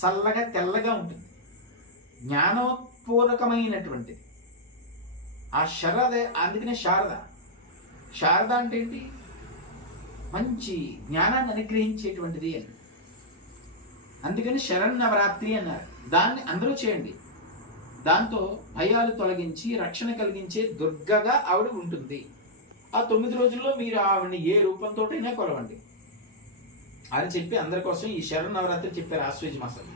చల్లగా తెల్లగా ఉంటుంది, జ్ఞానోత్పూరకమైనటువంటిది. ఆ శరద, అందుకనే శారద. శారద అంటే ఏంటి? మంచి జ్ఞానాన్ని అనుగ్రహించేటువంటిది అని. అందుకని శరన్నవరాత్రి అన్నారు. దాన్ని అందరూ చేయండి. దాంతో భయాలు తొలగించి రక్షణ కలిగించే దుర్గగా ఆవిడ ఉంటుంది. ఆ 9 రోజుల్లో మీరు ఆవిడని ఏ రూపంతోటైనా కొలవండి అని చెప్పి అందరి కోసం ఈ శరన్నవరాత్రి చెప్పారు. ఆశ్వేజ మాసం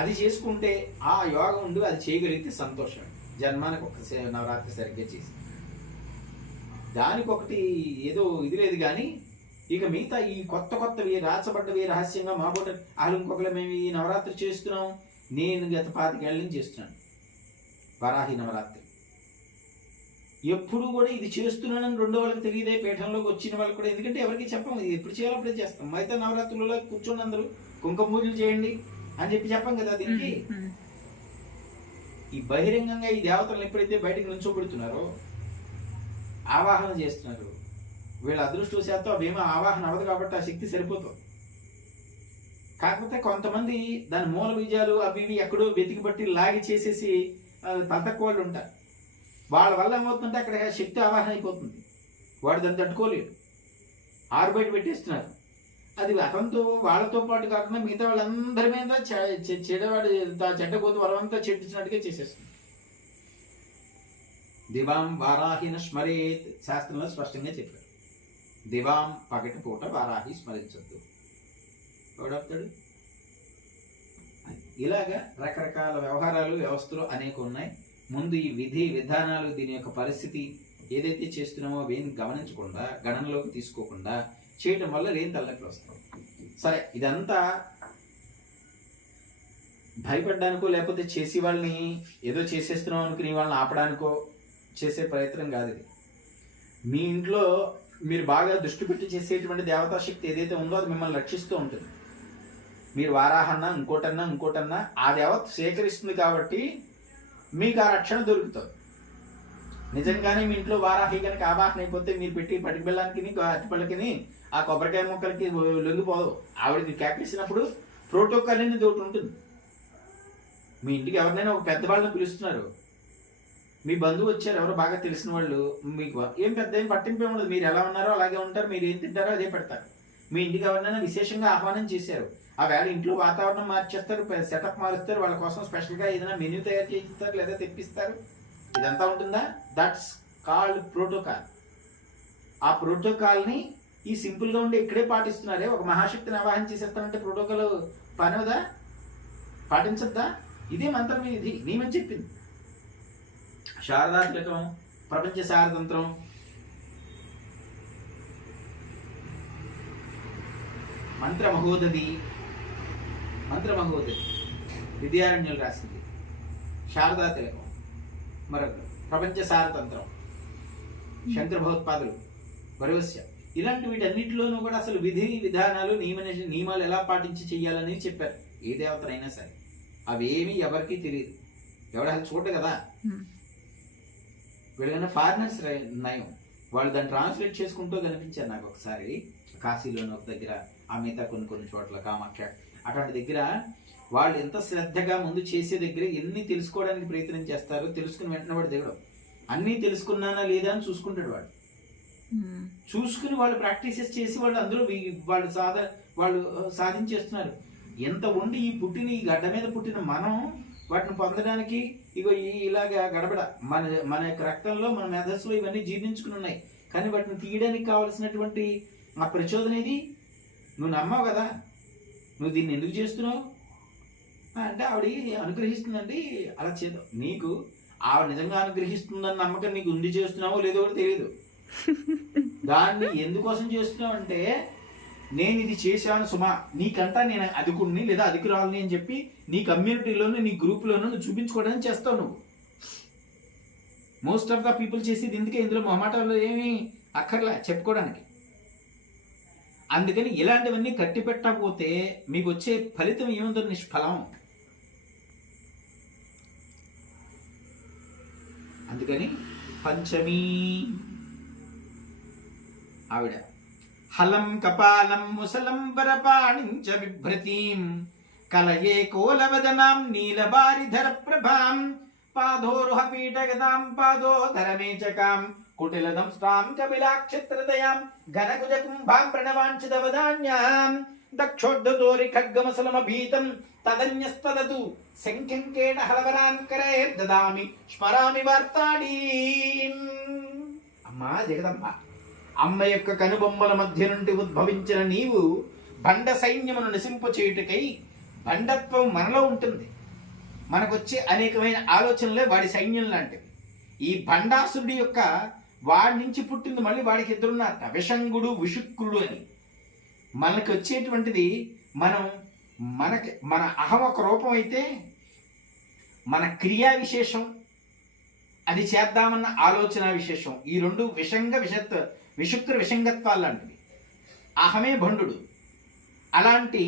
అది చేసుకుంటే ఆ యోగం ఉండి అది చేయగలిగితే సంతోషం. జన్మానికి ఒక నవరాత్రి సరిగ్గా చేసి దానికొకటి ఏదో ఇది లేదు. కానీ ఇక మిగతా ఈ కొత్తవి రాచబడ్డవి రహస్యంగా మాబోట వాళ్ళు ఇంకొకరు మేము ఈ నవరాత్రి చేస్తున్నాం. నేను గత 25 ఏళ్ళ నుంచి చేస్తున్నాను వారాహి నవరాత్రి. ఎప్పుడు కూడా ఇది చేస్తున్నానని రెండో వాళ్ళకి తెలియదే, పీఠంలోకి వచ్చిన వాళ్ళకి కూడా. ఎందుకంటే ఎవరికి చెప్పం, ఇది ఎప్పుడు చేయాలో అప్పుడే చేస్తాం. మిగతా నవరాత్రులలో కూర్చొని అందరూ కుంకుమ పూజలు చేయండి అని చెప్పి చెప్పం కదా. దీనికి ఈ బహిరంగంగా ఈ దేవతలను ఎప్పుడైతే బయటకు నుంచోబెడుతున్నారో, ఆవాహన చేస్తున్నారు, వీళ్ళ అదృష్టవశాత్తు అవేమో ఆవాహన అవ్వదు కాబట్టి ఆ శక్తి సరిపోతుంది. కాకపోతే కొంతమంది దాని మూల బీజాలు అవి ఇవి ఎక్కడో వెతికి బట్టి లాగి చేసేసి తక్కువ వాళ్ళు ఉంటారు. వాళ్ళ వల్ల ఏమవుతుందంటే అక్కడ శక్తి ఆవాహన అయిపోతుంది. వాడు దాన్ని తట్టుకోలేడు, ఆరుబయట పెట్టేస్తున్నారు. అది అతనితో వాళ్ళతో పాటు కాకుండా మిగతా వాళ్ళందరి మీద చెడవాడు చెడ్డపోతు వరమంతా చెట్టించినట్టుగా చేసేస్తుంది. దివాం వారాహిన స్మరేత్ శాస్త్రంలో స్పష్టంగా చెప్పారు. దివాం పగటి పూట వారాహి స్మరించొద్దు. ఎవడవుతాడు? ఇలాగా రకరకాల వ్యవహారాలు, వ్యవస్థలు అనేక ఉన్నాయి. ముందు ఈ విధి విధానాలు, దీని యొక్క పరిస్థితి ఏదైతే చేస్తున్నామో అవేం గమనించకుండా, గణనలోకి తీసుకోకుండా చేయటం వల్ల లేని తలనొప్పులు వస్తాం. సరే, ఇదంతా భయపడ్డానికో లేకపోతే చేసి వాళ్ళని ఏదో చేసేస్తున్నాం అనుకుని వాళ్ళని ఆపడానికో చేసే ప్రయత్నం కాదు ఇది. మీ ఇంట్లో మీరు బాగా దృష్టి పెట్టి చేసేటువంటి దేవతా శక్తి ఏదైతే ఉందో అది మిమ్మల్ని రక్షిస్తూ ఉంటుంది. మీరు వారాహన్నా ఇంకోటన్నా ఆ దేవత సేకరిస్తుంది కాబట్టి మీకు ఆ రక్షణ దొరుకుతుంది. నిజంగానే మీ ఇంట్లో వారాహి కనుక ఆవాహన అయిపోతే మీరు పెట్టి పటికి బెల్లానికి, అరటిపళ్ళకి, ఆ కొబ్బరికాయ మొక్కలకి లొంగిపోదు. ఆవిడకి కేకేసినప్పుడు ప్రోటోకాల్ అనేది ఒకటి ఉంటుంది. మీ ఇంటికి ఎవరినైనా ఒక పెద్దవాళ్ళని పిలుస్తున్నారు, మీ బంధువు వచ్చారు, ఎవరో బాగా తెలిసిన వాళ్ళు, మీకు ఏం పెద్ద ఏం పట్టింపే ఉండదు. మీరు ఎలా ఉన్నారో అలాగే ఉంటారు, మీరు ఏం తింటారో అదే పెడతారు. మీ ఇంటికి ఎవరినైనా విశేషంగా ఆహ్వానం చేశారు, ఆ వేళ ఇంట్లో వాతావరణం మార్చేస్తారు, సెటప్ మారుస్తారు, వాళ్ళ కోసం స్పెషల్గా ఏదైనా మెన్యూ తయారు చేయిస్తారు లేదా తెప్పిస్తారు. ఇదంతా ఉంటుందా? That's called protocol. ఆ ప్రోటోకాల్ని ఈ సింపుల్గా ఉండి ఇక్కడే పాటిస్తున్నారే. ఒక మహాశక్తిని ఆవాహన చేసేస్తానంటే ప్రోటోకాల్ పనివదా? పాటించద్దా? ఇదే మంత్రం, ఇది నియమని చెప్పింది. శారదాత్మకం, ప్రపంచ శారదంత్రం, మంత్రమహోదది విద్యారణ్యులు రాసింది. శారదా తిలకం మరొక ప్రపంచ శారతంత్రం, శంకర భగవత్పాదులు, వరవస్య. ఇలాంటి వీటన్నిటిలోనూ కూడా అసలు విధి విధానాలు, నియమాలు ఎలా పాటించి చెయ్యాలని చెప్పారు. ఏ దేవతనైనా సరే అవేమీ ఎవరికీ తెలియదు. ఎవరు చూడదు కదా. వీళ్ళకన్నా ఫారినర్స్ నయం, వాళ్ళు దాన్ని ట్రాన్స్లేట్ చేసుకుంటూ కనిపించారు నాకు ఒకసారి. కాశీలోని ఒక దగ్గర, ఆ మిగతా కొన్ని చోట్ల, కామాఖ్య అటువంటి దగ్గర వాళ్ళు ఎంత శ్రద్ధగా ముందు చేసే దగ్గర ఎన్ని తెలుసుకోవడానికి ప్రయత్నం చేస్తారు. తెలుసుకుని వెంటనే వాడు దిగడం, అన్నీ తెలుసుకున్నానా లేదా అని చూసుకుంటాడు వాడు. చూసుకుని వాళ్ళు ప్రాక్టీసెస్ చేసి వాళ్ళు అందులో వాళ్ళు సాధించేస్తున్నారు. ఎంత ఉండి ఈ గడ్డ మీద పుట్టిన మనం వాటిని పొందడానికి ఇగో ఇలాగా గడబడ మన యొక్క రక్తంలో, మన మేధస్సులో ఇవన్నీ జీర్ణించుకుని ఉన్నాయి. కానీ వాటిని తీయడానికి కావలసినటువంటి ఆ ప్రచోదన ఇది. నువ్వు నమ్మావు కదా, నువ్వు దీన్ని ఎందుకు చేస్తున్నావు అంటే ఆవిడ అనుగ్రహిస్తుందండి, అలా చేద్దాం. నీకు ఆవిడ నిజంగా అనుగ్రహిస్తుందని నమ్మకం నీకు ఉండి చేస్తున్నావో లేదో కూడా తెలియదు. దాన్ని ఎందుకోసం చేస్తున్నావు అంటే, నేను ఇది చేశాను సుమా, నీకంటా నేను అధికుడిని లేదా అధికురాలని అని చెప్పి నీ కమ్యూనిటీలోను, నీ గ్రూప్లోనూ నువ్వు చూపించుకోవడానికి చేస్తావు. నువ్వు మోస్ట్ ఆఫ్ ద పీపుల్ చేసేది ఇందుకే, ఇందులో మొహమాటంలో ఏమీ అక్కర్లే చెప్పుకోవడానికి. అందుకని ఇలాంటివన్నీ కట్టి పెట్టకపోతే మీకు వచ్చే ఫలితం ఏముందో నిష్ఫలం. అందుకని పంచమీ ఆవిడ హలం కపాలం ముసలం వరపాణించ బిభ్రతీం కలయే కోలవదనాం నీలబారిధర ప్రభాం పాదోరుహ పీఠగదాం పాదోధరమేచకాం కుటిలదంష్టాం కపిలాక్షత్రదయాం ఘనకుజకుంభాం ప్రణవాంచితవదాన్యాం దక్షోర్ధదోరి ఖడ్గమసలమభీతం తదన్యస్తదతు శంఖ్యంకేణ హలవరాన్కరైర్దదామి స్మరామి వార్తాడీం. అమ్మా జగదంబ, అమ్మ యొక్క కనుబొమ్మల మధ్య నుండి ఉద్భవించిన నీవు బండ సైన్యమును నశింపచేయుటకై, బండత్వం మనలో ఉంటుంది, మనకొచ్చే అనేకమైన ఆలోచనలే వాడి సైన్యం లాంటివి. ఈ బండాసురుడి యొక్క వాడి నుంచి పుట్టింది మళ్ళీ వాడికి ఇద్దరున్నారట, విషంగుడు విషుక్రుడు అని. మనకి వచ్చేటువంటిది మన అహం ఒక రూపం అయితే, మన క్రియా విశేషం అది చేద్దామన్న ఆలోచన విశేషం, ఈ రెండు విషుక్ర విషంగత్వాలు లాంటివి. అహమే భండు, అలాంటి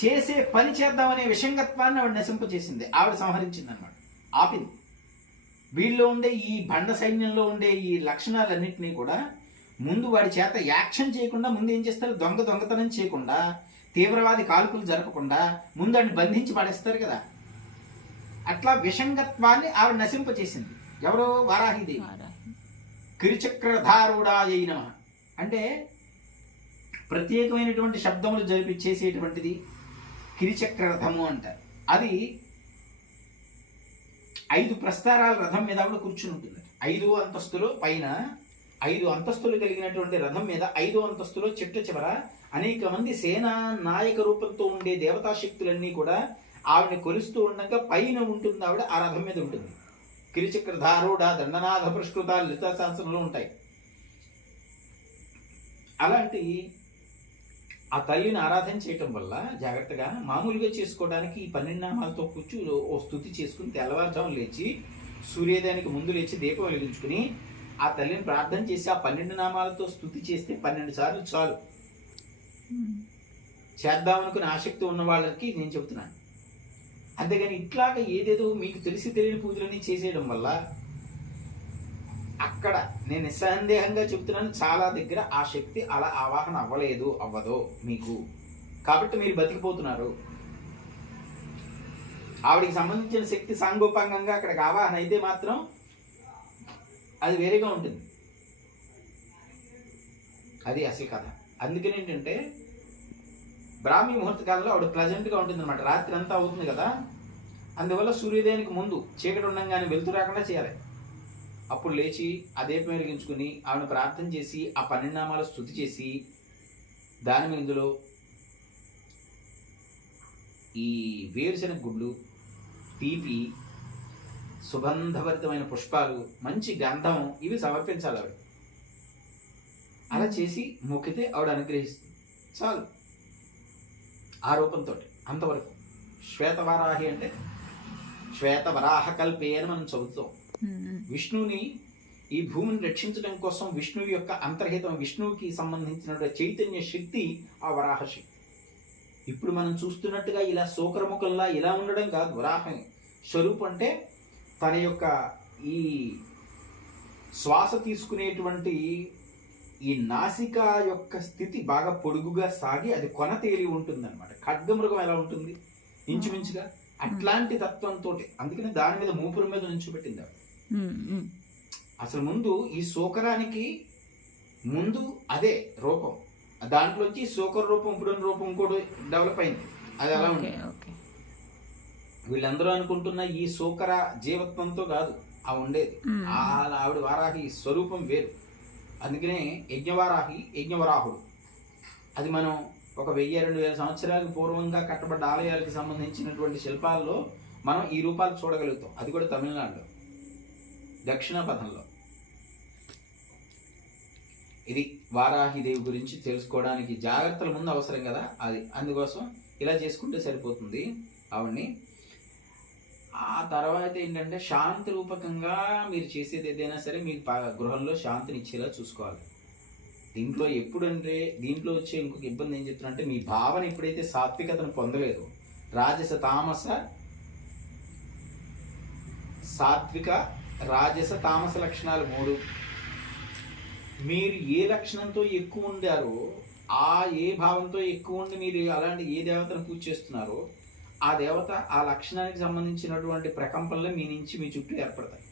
చేసే పని చేద్దామనే విషంగత్వాన్ని ఆవిడ నశింపచేసింది, ఆవిడ సంహరించింది అనమాట, ఆపింది. వీళ్ళలో ఉండే ఈ బండ సైన్యంలో ఉండే ఈ లక్షణాలన్నింటినీ కూడా ముందు వాడి చేత యాక్షన్ చేయకుండా, ముందు ఏం చేస్తారు, దొంగతనం చేయకుండా, తీవ్రవాది కాల్పులు జరపకుండా ముందు వాడిని బంధించి పడేస్తారు కదా, అట్లా విషంగత్వాన్ని ఆవిడ నశింపచేసింది. ఎవరో వారాహిదేవి. కిరిచక్రధారుడాయై నమః అంటే ప్రత్యేకమైనటువంటి శబ్దములు జరిపి చేసేటువంటిది కిరిచక్ర రథము అంటారు. అది 5 ప్రస్తారాల రథం మీద ఆవిడ కూర్చుని ఉంటుంది. 5వ అంతస్తులో పైన 5 అంతస్తులు కలిగినటువంటి రథం మీద 5వ అంతస్తులో చిట్ట చివర అనేక మంది సేనా నాయక రూపంతో ఉండే దేవతాశక్తులన్నీ కూడా ఆవిడని కొలుస్తూ ఉండగా పైన ఉంటుంది ఆవిడ, ఆ రథం మీద ఉంటుంది. కిరిచక్రధారుడ దండనాథ పురస్కృత లలిత శాస్త్రంలో ఉంటాయి. అలాంటి ఆ తల్లిని ఆరాధన చేయటం వల్ల జాగ్రత్తగా మామూలుగా చేసుకోవడానికి ఈ 12 నామాలతో కూర్చు ఓ స్తుతి చేసుకుని తెల్లవారుజాము లేచి సూర్యోదయానికి ముందు లేచి దీపం వెలిగించుకుని ఆ తల్లిని ప్రార్థన చేసి ఆ 12 నామాలతో స్తుతి చేస్తే 12 సార్లు చాలు. చేద్దామనుకునే ఆసక్తి ఉన్న వాళ్ళకి నేను చెబుతున్నాను. అంతేగాని ఇట్లాగా ఏదేదో మీకు తెలిసి తెలియని పూజలన్నీ చేసేయడం వల్ల అక్కడ నేను నిస్సందేహంగా చెబుతున్నాను, చాలా దగ్గర ఆ శక్తి అలా ఆవాహన అవ్వదో మీకు, కాబట్టి మీరు బతికిపోతున్నారు. ఆవిడికి సంబంధించిన శక్తి సాంగోపాంగంగా అక్కడికి ఆవాహన అయితే మాత్రం అది వేరేగా ఉంటుంది. అది అసలు కథ. అందుకని ఏంటంటే బ్రాహ్మీ ముహూర్త కాలంలో ఆవిడ ప్లజెంట్గా ఉంటుంది అనమాట. రాత్రి అంతా అవుతుంది కదా, అందువల్ల సూర్యోదయానికి ముందు చీకటి ఉండంగానే వెలుతు రాకుండా చేయాలి. అప్పుడు లేచి ఆ దీపం వెలిగించుకుని ఆవిడ ప్రార్థన చేసి ఆ 12 నామాలు స్తుతి చేసి దాని మీద ఇందులో ఈ వేరుశనగ గుడ్లు, తీపి, సుగంధభరితమైన పుష్పాలు, మంచి గంధం ఇవి సమర్పించాలి ఆవిడ. అలా చేసి మొక్కితే ఆవిడ అనుగ్రహిస్తుంది, చాలు. ఆ రూపంతో అంతవరకు. శ్వేతవరాహి అంటే శ్వేతవరాహ కల్పే అని మనం చదువుతాం. విష్ణువుని ఈ భూమిని రక్షించడం కోసం విష్ణువు యొక్క అంతర్హితం, విష్ణువుకి సంబంధించిన చైతన్య శక్తి ఆ వరాహ శక్తి. ఇప్పుడు మనం చూస్తున్నట్టుగా ఇలా శోకరముఖల్లా ఇలా ఉండడం కాదు. వరాహ స్వరూపం అంటే తన యొక్క ఈ శ్వాస తీసుకునేటువంటి ఈ నాసిక యొక్క స్థితి బాగా పొడుగుగా సాగి అది కొన తేలి ఉంటుంది అనమాట. ఖడ్గమృగం ఎలా ఉంటుంది ఇంచుమించుగా అట్లాంటి తత్వంతో, అందుకని దాని మీద మూపురం మీద నుంచోబెట్టింది. అసలు ముందు ఈ శోకరానికి ముందు అదే రూపం, దాంట్లోంచి శోకర రూపం ఇప్పుడున్న రూపం కూడా డెవలప్ అయింది. అది అలా ఉంది. వీళ్ళందరూ అనుకుంటున్న ఈ శోకర జీవత్వంతో కాదు ఆ ఉండేది. ఆవిడ వారాహి స్వరూపం వేరు. అందుకనే యజ్ఞవారాహి, యజ్ఞవరాహుడు. అది మనం ఒక 1000-2000 సంవత్సరాలకు పూర్వంగా కట్టబడ్డ ఆలయాలకు సంబంధించినటువంటి శిల్పాల్లో మనం ఈ రూపాలు చూడగలుగుతాం. అది కూడా తమిళనాడులో దక్షిణ పథంలో. ఇది వారాహిదేవి గురించి తెలుసుకోవడానికి జాగ్రత్తల ముందు అవసరం కదా, అది అందుకోసం ఇలా చేసుకుంటే సరిపోతుంది. ఆవిడ్ని ఆ తర్వాత ఏంటంటే శాంతి రూపకంగా మీరు చేసేది ఏదైనా సరే మీకు గృహంలో శాంతిని ఇచ్చేలా చూసుకోవాలి. దీంట్లో ఎప్పుడంటే దీంట్లో వచ్చే ఇంకొక ఇబ్బంది ఏం చెప్తున్నా అంటే, మీ భావన ఎప్పుడైతే సాత్వికతను పొందలేదు, రాజస తామస సాత్విక రాజస తామస లక్షణాలు 3, మీరు ఏ లక్షణంతో ఎక్కువ ఉండారో, ఏ భావంతో ఎక్కువ ఉండి మీరు అలాంటి ఏ దేవతను పూజ చేస్తున్నారో ఆ దేవత ఆ లక్షణానికి సంబంధించినటువంటి ప్రకంపనలు మీ నుంచి మీ చుట్టూ ఏర్పడతాయి.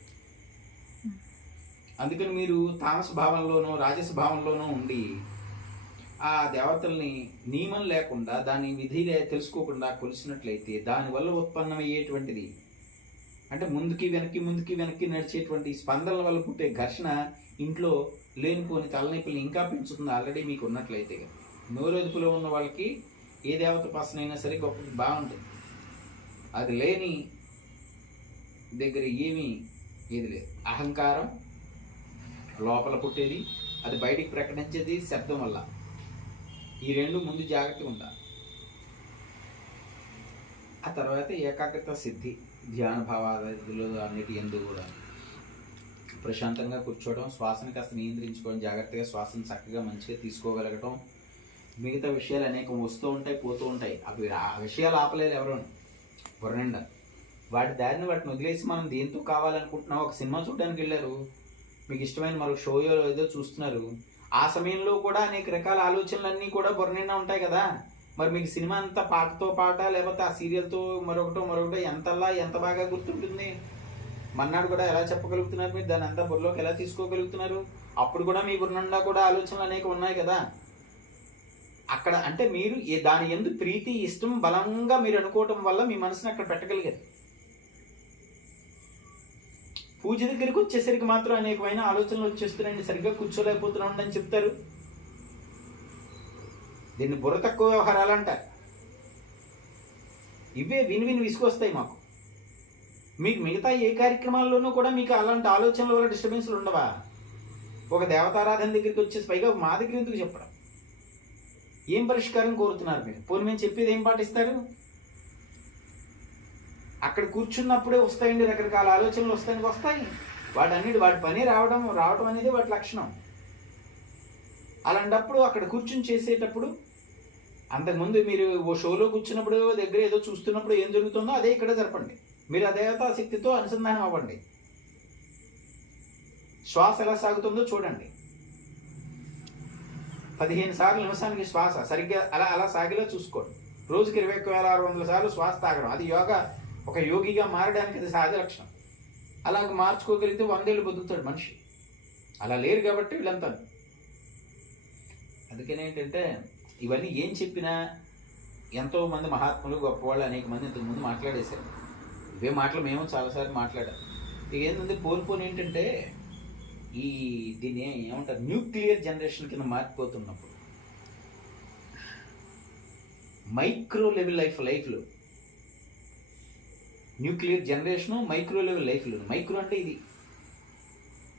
అందుకని మీరు తామస భావంలోనో రాజస భావంలోనో ఉండి ఆ దేవతల్ని నియమం లేకుండా దాని విధి తెలుసుకోకుండా కొలిసినట్లయితే దానివల్ల ఉత్పన్నమయ్యేటువంటిది అంటే ముందుకి వెనక్కి నడిచేటువంటి స్పందనల వల్ల పుట్టే ఘర్షణ ఇంట్లో లేనిపోని తలనొప్పులు ఇంకా పెంచుతుంది. ఆల్రెడీ మీకు ఉన్నట్లయితే నోరెదుపులో ఉన్న వాళ్ళకి ఏ దేవత పాసనైనా సరే గొప్ప బాగుంటుంది. అది లేని దగ్గర ఏది లేదు. అహంకారం లోపల పుట్టేది, అది బయటికి ప్రకటించేది శబ్దం వల్ల. ఈ 2 ముందు జాగ్రత్తగా ఉండాలి. ఆ తర్వాత ఏకాగ్రత సిద్ధి, ధ్యాన భావాదులు అన్నిటి ఎందు కూడా ప్రశాంతంగా కూర్చోవడం, శ్వాసని కాస్త నియంత్రించుకోవడం, జాగ్రత్తగా శ్వాసను చక్కగా మంచిగా తీసుకోగలగటం. మిగతా విషయాలు అనేకం వస్తూ ఉంటాయి, పోతూ ఉంటాయి. అవి ఆ విషయాలు ఆపలేదు ఎవరు బుర్రనిండా. వాటి దారిని వాటిని వదిలేసి మనం దేంతో కావాలనుకుంటున్నాం, ఒక సినిమా చూడడానికి వెళ్ళారు, మీకు ఇష్టమైన మరొక షోయో ఏదో చూస్తున్నారు, ఆ సమయంలో కూడా అనేక రకాల ఆలోచనలన్నీ కూడా బుర్రనిండా ఉంటాయి కదా. మరి మీకు సినిమా అంతా పాటతో పాట లేకపోతే ఆ సీరియల్తో మరొకటో ఎంత బాగా గుర్తుంటుంది. మన్నాడు కూడా ఎలా చెప్పగలుగుతున్నారు, మీరు దాని అంతా బుర్రలోకి ఎలా తీసుకోగలుగుతున్నారు. అప్పుడు కూడా మీ బుర్రనిండా కూడా ఆలోచనలు అనేక ఉన్నాయి కదా. అక్కడ అంటే మీరు దాని యందు ప్రీతి ఇష్టం బలంగా మీరు అనుకోవటం వల్ల మీ మనసుని అక్కడ పెట్టగలిగారు. పూజ దగ్గరికి వచ్చేసరికి మాత్రం అనేకమైన ఆలోచనలు వచ్చేస్తున్నాయండి, సరిగ్గా కూర్చోలేకపోతున్నాం అని చెప్తారు. దీన్ని బుర్ర తక్కువ వ్యవహారాలు అంటారు. ఇవే విని విసుకొస్తాయి మాకు. మీకు మిగతా ఏ కార్యక్రమాల్లోనూ కూడా మీకు అలాంటి ఆలోచనల వల్ల డిస్టర్బెన్స్లు ఉండవా? ఒక దేవతారాధన దగ్గరికి వచ్చేసి పైగా మా దగ్గర ఎందుకు చెప్పడం? ఏం పరిష్కారం కోరుతున్నారు మీరు? పోనీ మేము చెప్పేది ఏం పాటిస్తారు? అక్కడ కూర్చున్నప్పుడే వస్తాయండి రకరకాల ఆలోచనలు వస్తాయి. వాటి పని రావడం అనేది వాటి లక్షణం. అలాంటప్పుడు అక్కడ కూర్చుని చేసేటప్పుడు అంతకుముందు మీరు ఓ షోలో కూర్చున్నప్పుడు దగ్గర ఏదో చూస్తున్నప్పుడు ఏం జరుగుతుందో అదే ఇక్కడ జరపండి. మీరు ఆ దేవతా శక్తితో అనుసంధానం అవ్వండి. శ్వాస ఎలా సాగుతుందో చూడండి. 15 సార్లు నిమిషానికి శ్వాస సరిగ్గా అలా సాగిలా చూసుకోండి. రోజుకి 21,600 సార్లు శ్వాస తాగడం, అది ఒక యోగిగా మారడానికి అది సహజ లక్షణం. అలాగ మార్చుకోగలిగితే 100 ఏళ్ళు బతుకుతాడు మనిషి. అలా లేరు కాబట్టి వీళ్ళంతా. అందుకనేంటంటే ఇవన్నీ ఏం చెప్పినా ఎంతోమంది మహాత్ములు గొప్పవాళ్ళు అనేక మంది ఇంతకుముందు మాట్లాడేశారు. ఇవే మాటలు మేము చాలాసార్లు మాట్లాడాం. ఇక ఏంటంటే పోను ఏంటంటే దీన్ని ఏమంటారు, న్యూక్లియర్ జనరేషన్ కింద మారిపోతున్నప్పుడు మైక్రో లెవెల్ లైఫ్లో న్యూక్లియర్ జనరేషను, మైక్రో లెవెల్ లైఫ్లో. మైక్రో అంటే ఇది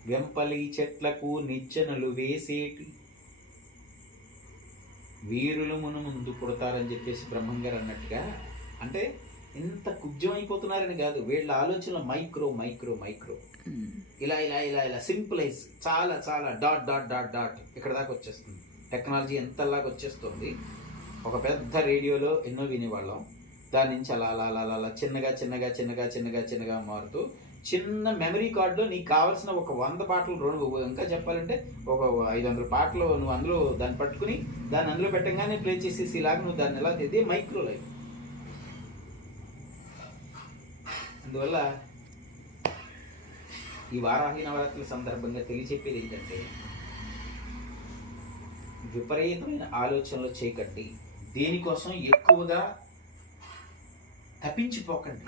వెంపలి చెట్లకు నిచ్చెనలు వేసేటి వీరులు ముందు పుడతారని చెప్పేసి బ్రహ్మంగారు అన్నట్టుగా, అంటే ఎంత కుబ్జం అయిపోతున్నారని కాదు, వీళ్ళ ఆలోచనలు మైక్రో ఇలా సింపులైజ్ చాలా డాట్ ఇక్కడ దాకా వచ్చేస్తుంది. టెక్నాలజీ ఎంతలాగా వచ్చేస్తుంది. ఒక పెద్ద రేడియోలో ఎన్నో వినేవాళ్ళం, దాని నుంచి అలా చిన్నగా మారుతూ చిన్న మెమరీ కార్డులో నీకు కావాల్సిన ఒక 100 పాటలు, ఇంకా చెప్పాలంటే ఒక 500 పాటలు నువ్వు అందులో దాన్ని పట్టుకుని దాన్ని అందులో పెట్టగానే ప్లే చేసేసి ఇలాగ నువ్వు దాన్ని ఎలా తెది మైక్రో లైఫ్. అందువల్ల ఈ వారాహి నవరాత్రుల సందర్భంగా తెలియచెప్పేది ఏంటంటే, విపరీతమైన ఆలోచనలు చేయకండి. దేనికోసం ఎక్కువగా తప్పించిపోకండి.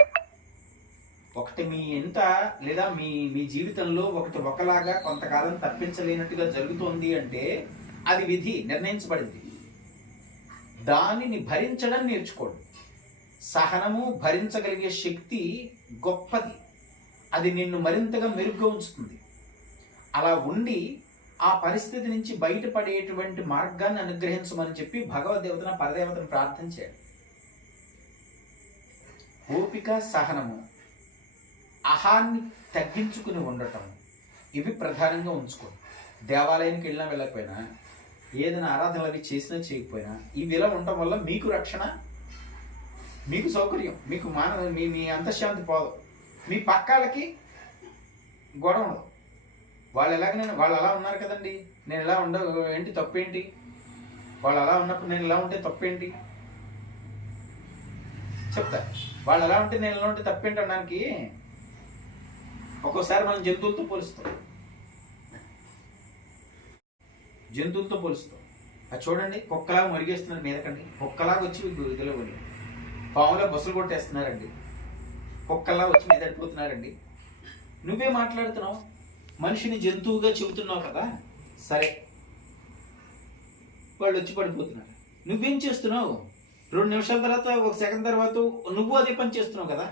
ఒకటి మీ ఎంత లేదా మీ జీవితంలో ఒకలాగా కొంతకాలం తప్పించలేనట్టుగా జరుగుతోంది అంటే అది విధి నిర్ణయించబడింది. దానిని భరించడం నేర్చుకోండి. సహనము, భరించగలిగే శక్తి గొప్పది. అది నిన్ను మరింతగా మెరుగ్గా ఉంచుతుంది. అలా ఉండి ఆ పరిస్థితి నుంచి బయటపడేటువంటి మార్గాన్ని అనుగ్రహించమని చెప్పి భగవద్దేవతను పరదేవతను ప్రార్థన చేయాలి. ఓపిక, సహనము అహాన్ని తగ్గించుకుని ఉండటం, ఇవి ప్రధానంగా ఉంచుకోండి. దేవాలయానికి వెళ్ళినా వెళ్ళకపోయినా, ఏదైనా ఆరాధనలు అవి చేసినా చేయకపోయినా, ఇవి ఇలా ఉండటం వల్ల మీకు రక్షణ, మీకు సౌకర్యం, మీకు మీ అంతఃశాంతి పోదు, మీ పక్కాలకి గొడవ ఉండదు. వాళ్ళు అలా ఉన్నారు కదండి, నేను ఇలా ఏంటి తప్పేంటి, వాళ్ళు అలా ఉన్నప్పుడు నేను ఇలా ఉంటే తప్పేంటి చెప్తా. వాళ్ళు ఎలా ఉంటే నేను ఎలా ఉంటే తప్పేంటి అనడానికి ఒక్కోసారి మనం జంతువులతో పోలుస్తాం. అది చూడండి, కుక్కలాగా మరిగేస్తున్నారు మీదకండి, కుక్కలాగా వచ్చి ఇదిలో పోయి పాములా బస్సులు కొట్టేస్తున్నారండి, కుక్కల్లా వచ్చి మీద పడిపోతున్నారండి. నువ్వే మాట్లాడుతున్నావు, మనిషిని జంతువుగా చెబుతున్నావు కదా, సరే వాళ్ళు వచ్చి పడిపోతున్నారు. నువ్వేం చేస్తున్నావు? 2 నిమిషాల తర్వాత, 1 సెకండ్ తర్వాత నువ్వు అదే పని చేస్తున్నావు కదా.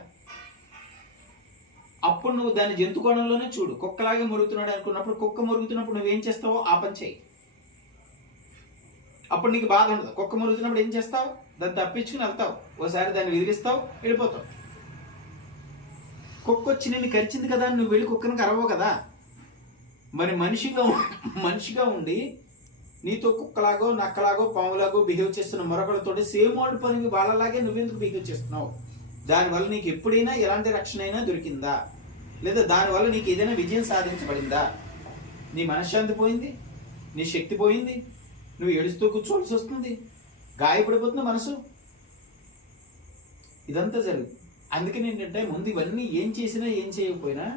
అప్పుడు నువ్వు దాని జంతు కోణంలోనే చూడు. కుక్కలాగే మురుగుతున్నాడు అనుకున్నప్పుడు, కుక్క మురుగుతున్నప్పుడు నువ్వేం చేస్తావో ఆ పని చేయి. అప్పుడు నీకు బాధ ఉండదు. కుక్క మురుగుతున్నప్పుడు ఏం చేస్తావు? దాన్ని తప్పించుకుని వెళ్తావు, ఓసారి దాన్ని విదిలిస్తావు, వెళ్ళిపోతావు. కుక్క వచ్చి నిన్ను కరిచింది కదా, నువ్వు వెళ్ళి కుక్కను కరవవు కదా. మరి మనిషిగా ఉండి నీతో కుక్కలాగో నక్కలాగో పాములాగో బిహేవ్ చేస్తున్న మరొకరితో సేమ్ ఓల్డ్ పని వాళ్ళలాగే నువ్వెందుకు బిహేవ్ చేస్తున్నావు? దానివల్ల నీకు ఎప్పుడైనా ఎలాంటి రక్షణ అయినా దొరికిందా? లేదా దానివల్ల నీకు ఏదైనా విజయం సాధించబడిందా? నీ మనశ్శాంతి పోయింది, నీ శక్తి పోయింది, నువ్వు ఏడుస్తూ కూర్చోవలసి వస్తుంది, గాయపడిపోతున్న మనసు, ఇదంతా జరుగుతుంది. అందుకని ఏంటంటే ముందు ఇవన్నీ ఏం చేసినా ఏం చేయకపోయినా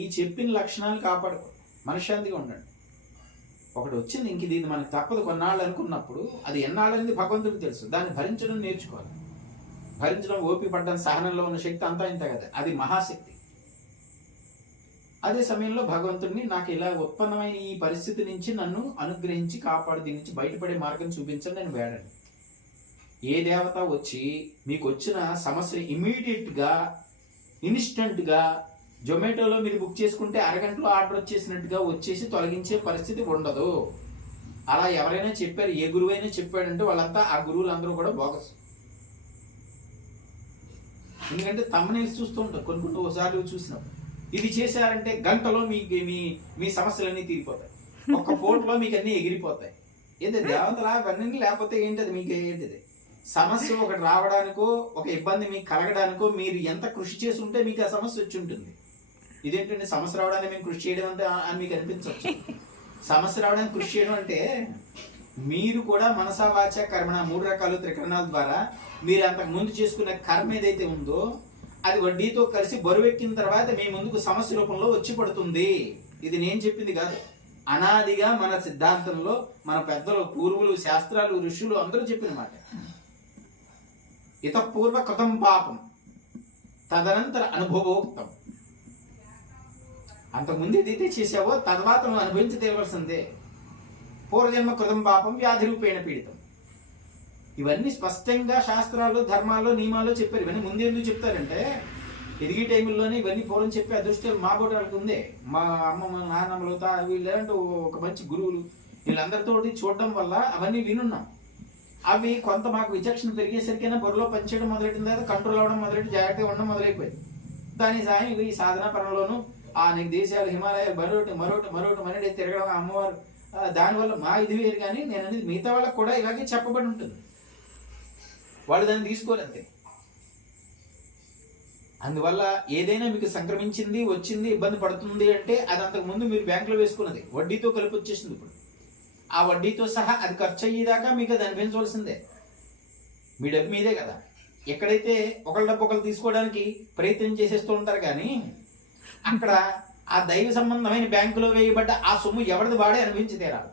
ఈ చెప్పిన లక్షణాలు కాపాడుకో, మనశ్శాంతిగా ఉండండి. ఒకటి వచ్చింది, ఇంక దీన్ని మనకు తప్పదు కొన్నాళ్ళు అనుకున్నప్పుడు, అది ఎన్నాళ్ళనేది భగవంతుడికి తెలుసు. దాన్ని భరించడం నేర్చుకోవాలి. భరించడం, ఓపిక పడ్డం, సహనంలో ఉన్న శక్తి అంతా ఇంత కదా, అది మహాశక్తి. అదే సమయంలో భగవంతుడిని నాకు ఇలా ఉత్పన్నమైన ఈ పరిస్థితి నుంచి నన్ను అనుగ్రహించి కాపాడు, దీని నుంచి బయటపడే మార్గం చూపించండి నేను వేడండి. ఏ దేవత వచ్చి మీకు వచ్చిన సమస్య ఇమీడియట్గా ఇన్స్టెంట్గా జొమాటోలో మీరు బుక్ చేసుకుంటే అరగంటలో ఆర్డర్ వచ్చేసినట్టుగా వచ్చేసి తొలగించే పరిస్థితి ఉండదు. అలా ఎవరైనా చెప్పారు, ఏ గురువు అయినా చెప్పాడంటే వాళ్ళంతా ఆ గురువులందరూ కూడా బోగస్. ఎందుకంటే తమ్మునేసి చూస్తూ ఉంటారు కొన్ని ఒకసారి చూసినప్పుడు, ఇది చేశారంటే గంటలో మీ సమస్యలన్నీ తీరిపోతాయి, ఒక్క ఫోటోలో మీకు అన్నీ ఎగిరిపోతాయి. ఏంటి దేవతలా అవన్నీ, లేకపోతే ఏంటది మీకు ఏంటిది? సమస్య ఒకటి రావడానికో ఒక ఇబ్బంది మీకు కలగడానికో మీరు ఎంత కృషి చేసి ఉంటే మీకు ఆ సమస్య వచ్చి ఉంటుంది. ఇదేంటంటే సమస్య రావడానికి మేము కృషి చేయడం అంటే అని మీకు అనిపించవచ్చు. సమస్య రావడానికి కృషి చేయడం అంటే మీరు కూడా మనసా వాచ కర్మణ 3 రకాలు త్రికరణాల ద్వారా మీరు అంతకు ముందు చేసుకునే కర్మ ఏదైతే ఉందో అది వడ్డీతో కలిసి బరువెక్కిన తర్వాత మీ ముందుకు సమస్య రూపంలో వచ్చి పడుతుంది. ఇది నేను చెప్పింది కాదు, అనాదిగా మన సిద్ధాంతంలో మన పెద్దలు, పూర్వులు, శాస్త్రాలు, ఋషులు అందరూ చెప్పిన మాట. ఇతపూర్వ కృతం పాపం తదనంతర అనుభవోక్తం. అంతకుముందు ఏదైతే చేసావో తర్వాత నువ్వు అనుభవించి తీరవలసిందే. పూర్వజన్మ కృతం పాపం వ్యాధి రూపేణ పీడితం. ఇవన్నీ స్పష్టంగా శాస్త్రాలు, ధర్మాల్లో, నియమాల్లో చెప్పారు. ఇవన్నీ ముందు ఎందుకు చెప్తారంటే ఎదిగే టైంలోనే ఇవన్నీ పూర్వం చెప్పే అదృష్టం మా బోటాలకు ఉందే. మా అమ్మమ్మ, నాన్నమ్మలు, వీళ్ళంటూ ఒక మంచి గురువులు వీళ్ళందరితోటి చూడడం వల్ల అవన్నీ వినున్నాం. అవి కొంత మాకు విచక్షణ పెరిగేసరికైనా బుర్రలో పనిచేయడం మొదలెట్టిన తర్వాత కంట్రోల్ అవ్వడం మొదలెట్టి జాగ్రత్తగా ఉండడం మొదలైపోయింది. దాని సాయం ఈ సాధన పరంలోనూ అనేక దేశాలు, హిమాలయాలు, మరొకటి తిరగడం, అమ్మవారు, దానివల్ల మా ఇది వేరు. కానీ నేను అనేది మిగతా వాళ్ళకి కూడా ఇలాగే చెప్పబడి ఉంటుంది, వాళ్ళు దాన్ని తీసుకోరంతే. అందువల్ల ఏదైనా మీకు సంక్రమించింది, వచ్చింది, ఇబ్బంది పడుతుంది అంటే అది అంతకుముందు మీరు బ్యాంకులో వేసుకున్నది వడ్డీతో కలిపి వచ్చేసింది. ఇప్పుడు ఆ వడ్డీతో సహా అది ఖర్చు అయ్యేదాకా మీకు అది అనిపించవలసిందే. మీ డబ్బు మీదే కదా. ఎక్కడైతే ఒకళ్ళ డబ్బు ఒకళ్ళు తీసుకోవడానికి ప్రయత్నం చేసేస్తూ ఉంటారు, కానీ అక్కడ ఆ దైవ సంబంధమైన బ్యాంకులో వేయబడ్డ ఆ సొమ్ము ఎవరిది వాడే అనిపించి తీరాలి.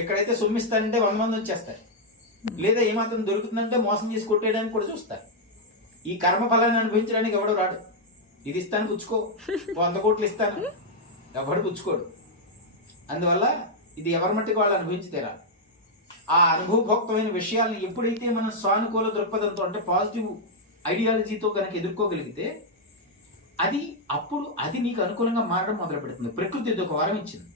ఎక్కడైతే సొమ్ము ఇస్తారంటే 100 మంది వచ్చేస్తారు, లేదా ఏమాత్రం దొరుకుతుందంటే మోసం చేసి కొట్టేయడానికి కూడా చూస్తారు. ఈ కర్మ ఫలాన్ని అనుభవించడానికి ఎవడు రాడు. ఇది ఇస్తాను పుచ్చుకో, 100 కోట్లు ఇస్తాను, ఎవడు పుచ్చుకోడు. అందువల్ల ఇది ఎవరి మట్టికి వాళ్ళు అనుభవించి తీరాలి. ఆ అనుభవభోక్తమైన విషయాలను ఎప్పుడైతే మనం సానుకూల దృక్పథంతో, అంటే పాజిటివ్ ఐడియాలజీతో కనుక ఎదుర్కోగలిగితే అది నీకు అనుకూలంగా మారడం మొదలు పెడుతుంది. ప్రకృతి ఇది ఒక వరం ఇచ్చింది.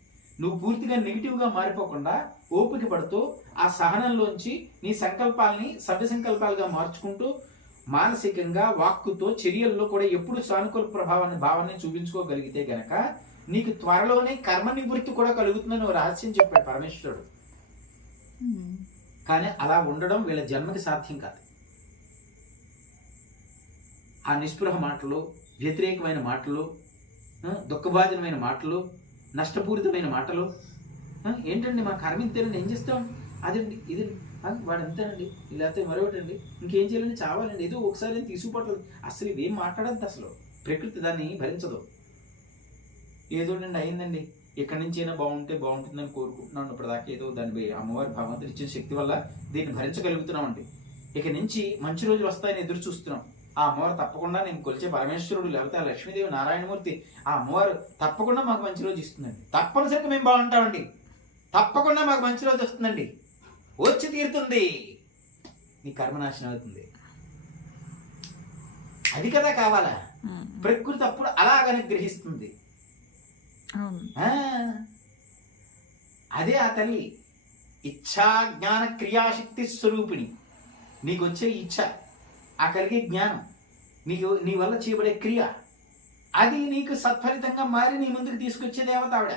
నువ్వు పూర్తిగా నెగిటివ్గా మారిపోకుండా ఓపిక పడుతూ ఆ సహనంలోంచి నీ సంకల్పాలని సవ్య సంకల్పాలుగా మార్చుకుంటూ మానసికంగా వాక్కుతో చర్యల్లో కూడా ఎప్పుడు సానుకూల భావాన్ని చూపించుకోగలిగితే గనక నీకు త్వరలోనే కర్మ నివృత్తి కూడా కలుగుతుందని ఒక రహస్యం చెప్పాడు పరమేశ్వరుడు. కానీ అలా ఉండడం వీళ్ళ జన్మకి సాధ్యం కాదు. ఆ నిస్పృహ మాటలు, వ్యతిరేకమైన మాటలు, దుఃఖభాజనమైన మాటలు, నష్టపూరితమైన మాటలు, ఏంటండి మా కర్మ ఇంతేనండి, ఏం చేస్తాం, అదండి ఇదండి, వాడు అంతేనండి, లేకపోతే మరొకటండి, ఇంకేం చేయాలని చావాలండి, ఏదో ఒకసారి తీసుకుపట్టదు. అసలు ఇవేం మాట్లాడద్దు, అసలు ప్రకృతి దాన్ని భరించదు. ఏదోనండి అయిందండి, ఎక్కడి నుంచి అయినా బాగుంటుందని కోరుకుంటున్నాను ఇప్పటిదాకా, ఏదో దాని అమ్మవారి భగవంతుడు ఇచ్చిన శక్తి వల్ల దీన్ని భరించగలుగుతున్నామండి. ఇక నుంచి మంచి రోజులు వస్తాయని ఎదురు చూస్తున్నాం. ఆ అమ్మవారు తప్పకుండా నేను కొలిచే పరమేశ్వరుడు లేకపోతే ఆ లక్ష్మీదేవి నారాయణమూర్తి ఆ అమ్మవారు తప్పకుండా మాకు మంచి రోజు ఇస్తుందండి. తప్పనిసరిగా మేము బాగుంటామండి, తప్పకుండా మాకు మంచి రోజు వస్తుందండి, వచ్చి తీరుతుంది, నీ కర్మనాశనం అవుతుంది. అది కదా కావాలా? ప్రకృతి అప్పుడు అలాగని గ్రహిస్తుంది. అదే ఆ తల్లి ఇచ్ఛా జ్ఞాన క్రియాశక్తి స్వరూపిణి. నీకు వచ్చే ఇచ్ఛ, ఆ కలిగే జ్ఞానం, నీ వల్ల చేయబడే క్రియ, అది నీకు సత్ఫలితంగా మారి నీ ముందుకు తీసుకొచ్చే దేవత ఆవిడ.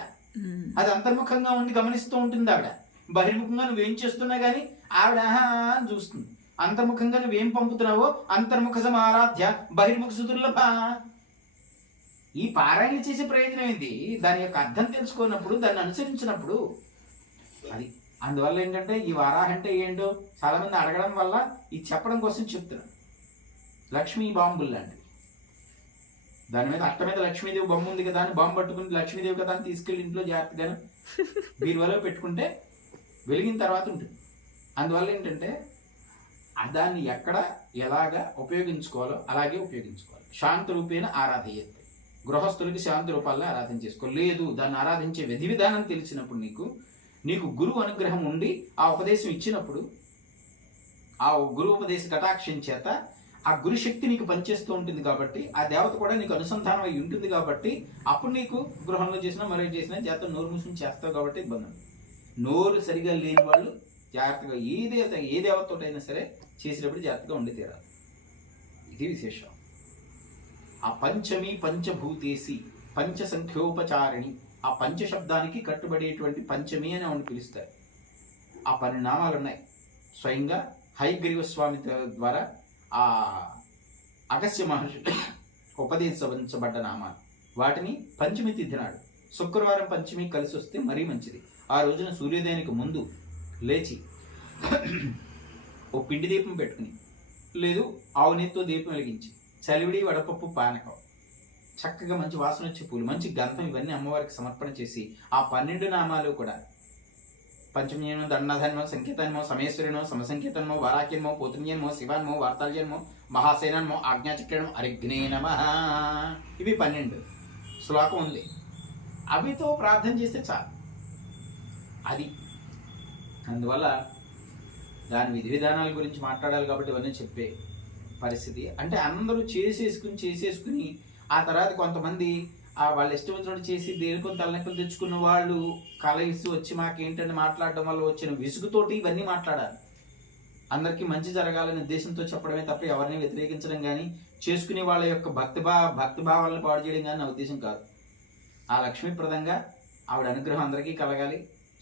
అది అంతర్ముఖంగా ఉండి గమనిస్తూ ఉంటుంది ఆవిడ. బహిర్ముఖంగా నువ్వేం చేస్తున్నా గానీ ఆవిడ అని చూస్తుంది. అంతర్ముఖంగా నువ్వేం పంపుతున్నావో అంతర్ముఖ సమారాధ్య బహిర్ముఖ సుదుర్లభ. ఈ పారాయణ చేసే ప్రయోజనం ఏంటి? దాని యొక్క అర్థం తెలుసుకున్నప్పుడు, దాన్ని అనుసరించినప్పుడు అది. అందువల్ల ఏంటంటే ఈ వారాహ అంటే ఏంటో చాలా మంది అడగడం వల్ల ఇది చెప్పడం కోసం చెప్తున్నాను. లక్ష్మీ బాంబులు లాంటివి. దాని మీద అట్ట మీద లక్ష్మీదేవి బొమ్మ ఉంది కదా అని బాంబు పట్టుకుని లక్ష్మీదేవి కదా అని తీసుకెళ్ళి ఇంట్లో జాగ్రత్తగా బీరువాలో పెట్టుకుంటే వెలిగిన తర్వాత ఉంటుంది. అందువల్ల ఏంటంటే దాన్ని ఎక్కడ ఎలాగా ఉపయోగించుకోవాలో అలాగే ఉపయోగించుకోవాలి. శాంత రూపేణ ఆరాధయ్యత. గృహస్థులకి శాంతి రూపాల్లో ఆరాధన చేసుకోవాలి. లేదు, దాన్ని ఆరాధించే విధి విధానం తెలిసినప్పుడు నీకు గురువు అనుగ్రహం ఉండి ఆ ఉపదేశం ఇచ్చినప్పుడు ఆ గురు ఉపదేశ కటాక్షం చేత ఆ గురు శక్తి నీకు పనిచేస్తూ ఉంటుంది కాబట్టి ఆ దేవత కూడా నీకు అనుసంధానం అయి ఉంటుంది కాబట్టి అప్పుడు నీకు గృహంలో చేసినా మరొకటి చేసినా జాగ్రత్త నోరు మూసుకుని చేస్తావు కాబట్టి ఇబ్బంది. నోరు సరిగా లేని వాళ్ళు జాగ్రత్తగా ఏ దేవతతోటైనా సరే చేసేటప్పుడు జాగ్రత్తగా ఉండి తీరాలి. ఇది విశేషం. ఆ పంచమి పంచభూతేసి పంచసంఖ్యోపచారిణి, ఆ పంచశబ్దానికి కట్టుబడేటువంటి పంచమి అని ఆవిడ పిలుస్తారు. ఆ 12 నామాలు ఉన్నాయి. స్వయంగా హయగ్రీవ స్వామి ద్వారా ఆ అగస్త్య మహర్షి ఉపదేశించబడ్డ నామాలు. వాటిని పంచమి తిథి నాడు శుక్రవారం పంచమి కలిసి వస్తే మరీ మంచిది. ఆ రోజున సూర్యోదయానికి ముందు లేచి ఓ పిండి దీపం పెట్టుకుని, లేదు ఆవు నెత్తితో దీపం వెలిగించి, చలివిడి వడపప్పు పానకం, చక్కగా మంచి వాసన వచ్చే పూలు, మంచి గంధం, ఇవన్నీ అమ్మవారికి సమర్పణ చేసి ఆ 12 నామాలు కూడా పంచమ్యనో దండధన్మో సంకేతన్మో సమేశ్వరినో సమసంకేతన్మో వారాక్యన్మో పోతన్యన్మో శివాన్మో వార్తాల్యన్మో మహాసేనన్మో ఆజ్ఞాచక్రణమో అరిగ్నే నమః, ఇవి 12 శ్లోకం ఉంది. అవితో ప్రార్థన చేస్తే చాలు. అది అందువల్ల దాని విధి విధానాల గురించి మాట్లాడాలి కాబట్టి ఇవన్నీ చెప్పే పరిస్థితి. అంటే అందరూ చేసేసుకుని ఆ తర్వాత కొంతమంది వాళ్ళు ఇష్టం వచ్చినట్టు చేసి దేనికో తలనొప్పులు తెచ్చుకున్న వాళ్ళు కలయిసి వచ్చి మాకేంటని మాట్లాడడం వల్ల వచ్చిన విసుగుతోటి ఇవన్నీ మాట్లాడాలి. అందరికీ మంచి జరగాలనే ఉద్దేశంతో చెప్పడమే తప్ప ఎవరిని వ్యతిరేకించడం కానీ చేసుకునే వాళ్ళ యొక్క భక్తి భావాలను పాడు చేయడం కానీ నా ఉద్దేశం కాదు. ఆ లక్ష్మీప్రదంగా ఆవిడ అనుగ్రహం అందరికీ కలగాలి.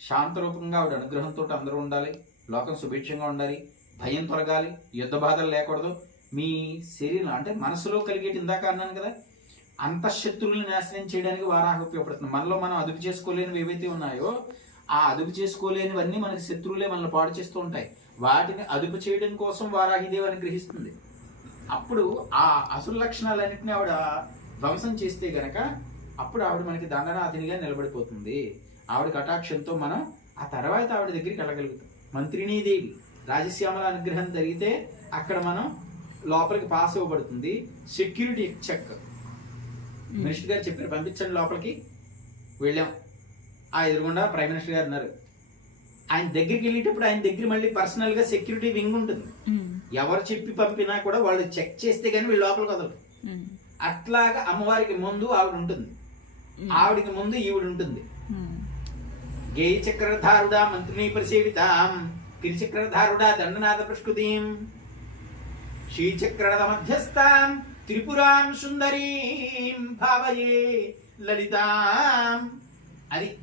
శాంతరూపంగా ఆవిడ అనుగ్రహంతో అందరూ ఉండాలి. లోకం సుభిక్షంగా ఉండాలి. భయం తొలగాలి. యుద్ధ బాధలు లేకూడదు. మీ శరీరం అంటే మనసులో కలిగేటి ఇందాక అన్నాను కదా, అంతఃశత్రువులను నాశనం చేయడానికి వారాహ ఉపయోగపడుతుంది. మనలో మనం అదుపు చేసుకోలేనివి ఏవైతే ఉన్నాయో ఆ అదుపు చేసుకోలేనివన్నీ మనకి శత్రువులే మనల్ని పాడు చేస్తూ ఉంటాయి. వాటిని అదుపు చేయడం కోసం వారాహిదేవి అనుగ్రహిస్తుంది. అప్పుడు ఆ అసుర లక్షణాలన్నింటినీ ఆవిడ ధ్వంసం చేస్తే గనక అప్పుడు ఆవిడ మనకి దండనాథినిగా నిలబడిపోతుంది. ఆవిడ కటాక్షంతో మనం ఆ తర్వాత ఆవిడ దగ్గరికి వెళ్ళగలుగుతాం. మంత్రినీదేవి రాజశ్యామల అనుగ్రహం జరిగితే అక్కడ మనం లోపలికి పాస్ ఇవ్వబడుతుంది. సెక్యూరిటీ చెక్ మినిస్టర్ గారు చెప్పారు పంపించండి లోపలికి. వెళ్ళాం. ఆ ఎదురుగుండా ప్రైమ్ మినిస్టర్ గారు ఉన్నారు. ఆయన దగ్గరికి వెళ్ళేటప్పుడు ఆయన దగ్గర మళ్ళీ పర్సనల్ గా సెక్యూరిటీ వింగ్ ఉంటుంది. ఎవరు చెప్పి పంపినా కూడా వాళ్ళు చెక్ చేస్తే గానీ వీళ్ళు లోపలికి వదలరు. అట్లాగా అమ్మవారికి ముందు ఆవిడ ఉంటుంది, ఆవిడికి ముందు ఈవిడ ఉంటుంది. గేయ చక్రధారుడా మంత్రిని పరిసేవితాం గిరిచక్రధారుడా దండనాథ ప్రస్కృతిం. శ్రీచక్రరథ మధ్యస్థాం త్రిపురాం సుందరీం భావయే లలితాం అని.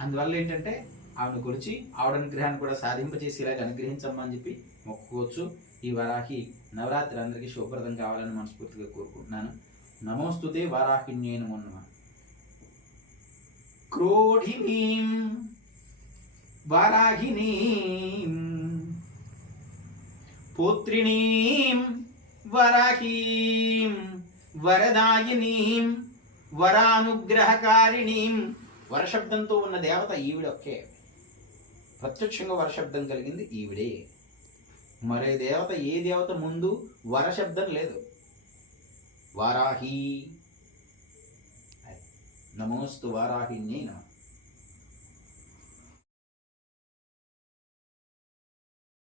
అందువల్ల ఏంటంటే ఆవిడ కొలిచి ఆవిడ అనుగ్రహాన్ని కూడా సాధింపజేసి ఇలాగ అనుగ్రహించమ్మా అని చెప్పి మొక్కుకోవచ్చు. ఈ వారాహి నవరాత్రి అందరికీ శుభప్రదం కావాలని మనస్ఫూర్తిగా కోరుకుంటున్నాను. నమోస్తుతే వారాహిన్యే నమో నమః. క్రోఢినీం వారాహినీం పుత్రిణీం వరాహీం వరదాయినీం వరానుగ్రహకారిణీం. వరశబ్దంతో ఉన్న దేవత ఈవిడొక్కే. ప్రత్యక్షంగా వరశబ్దం కలిగింది ఈవిడే. మరే దేవత, ఏ దేవత ముందు వరశబ్దం లేదు. వారాహి. నమోస్తు వారాహిన్యై నమః.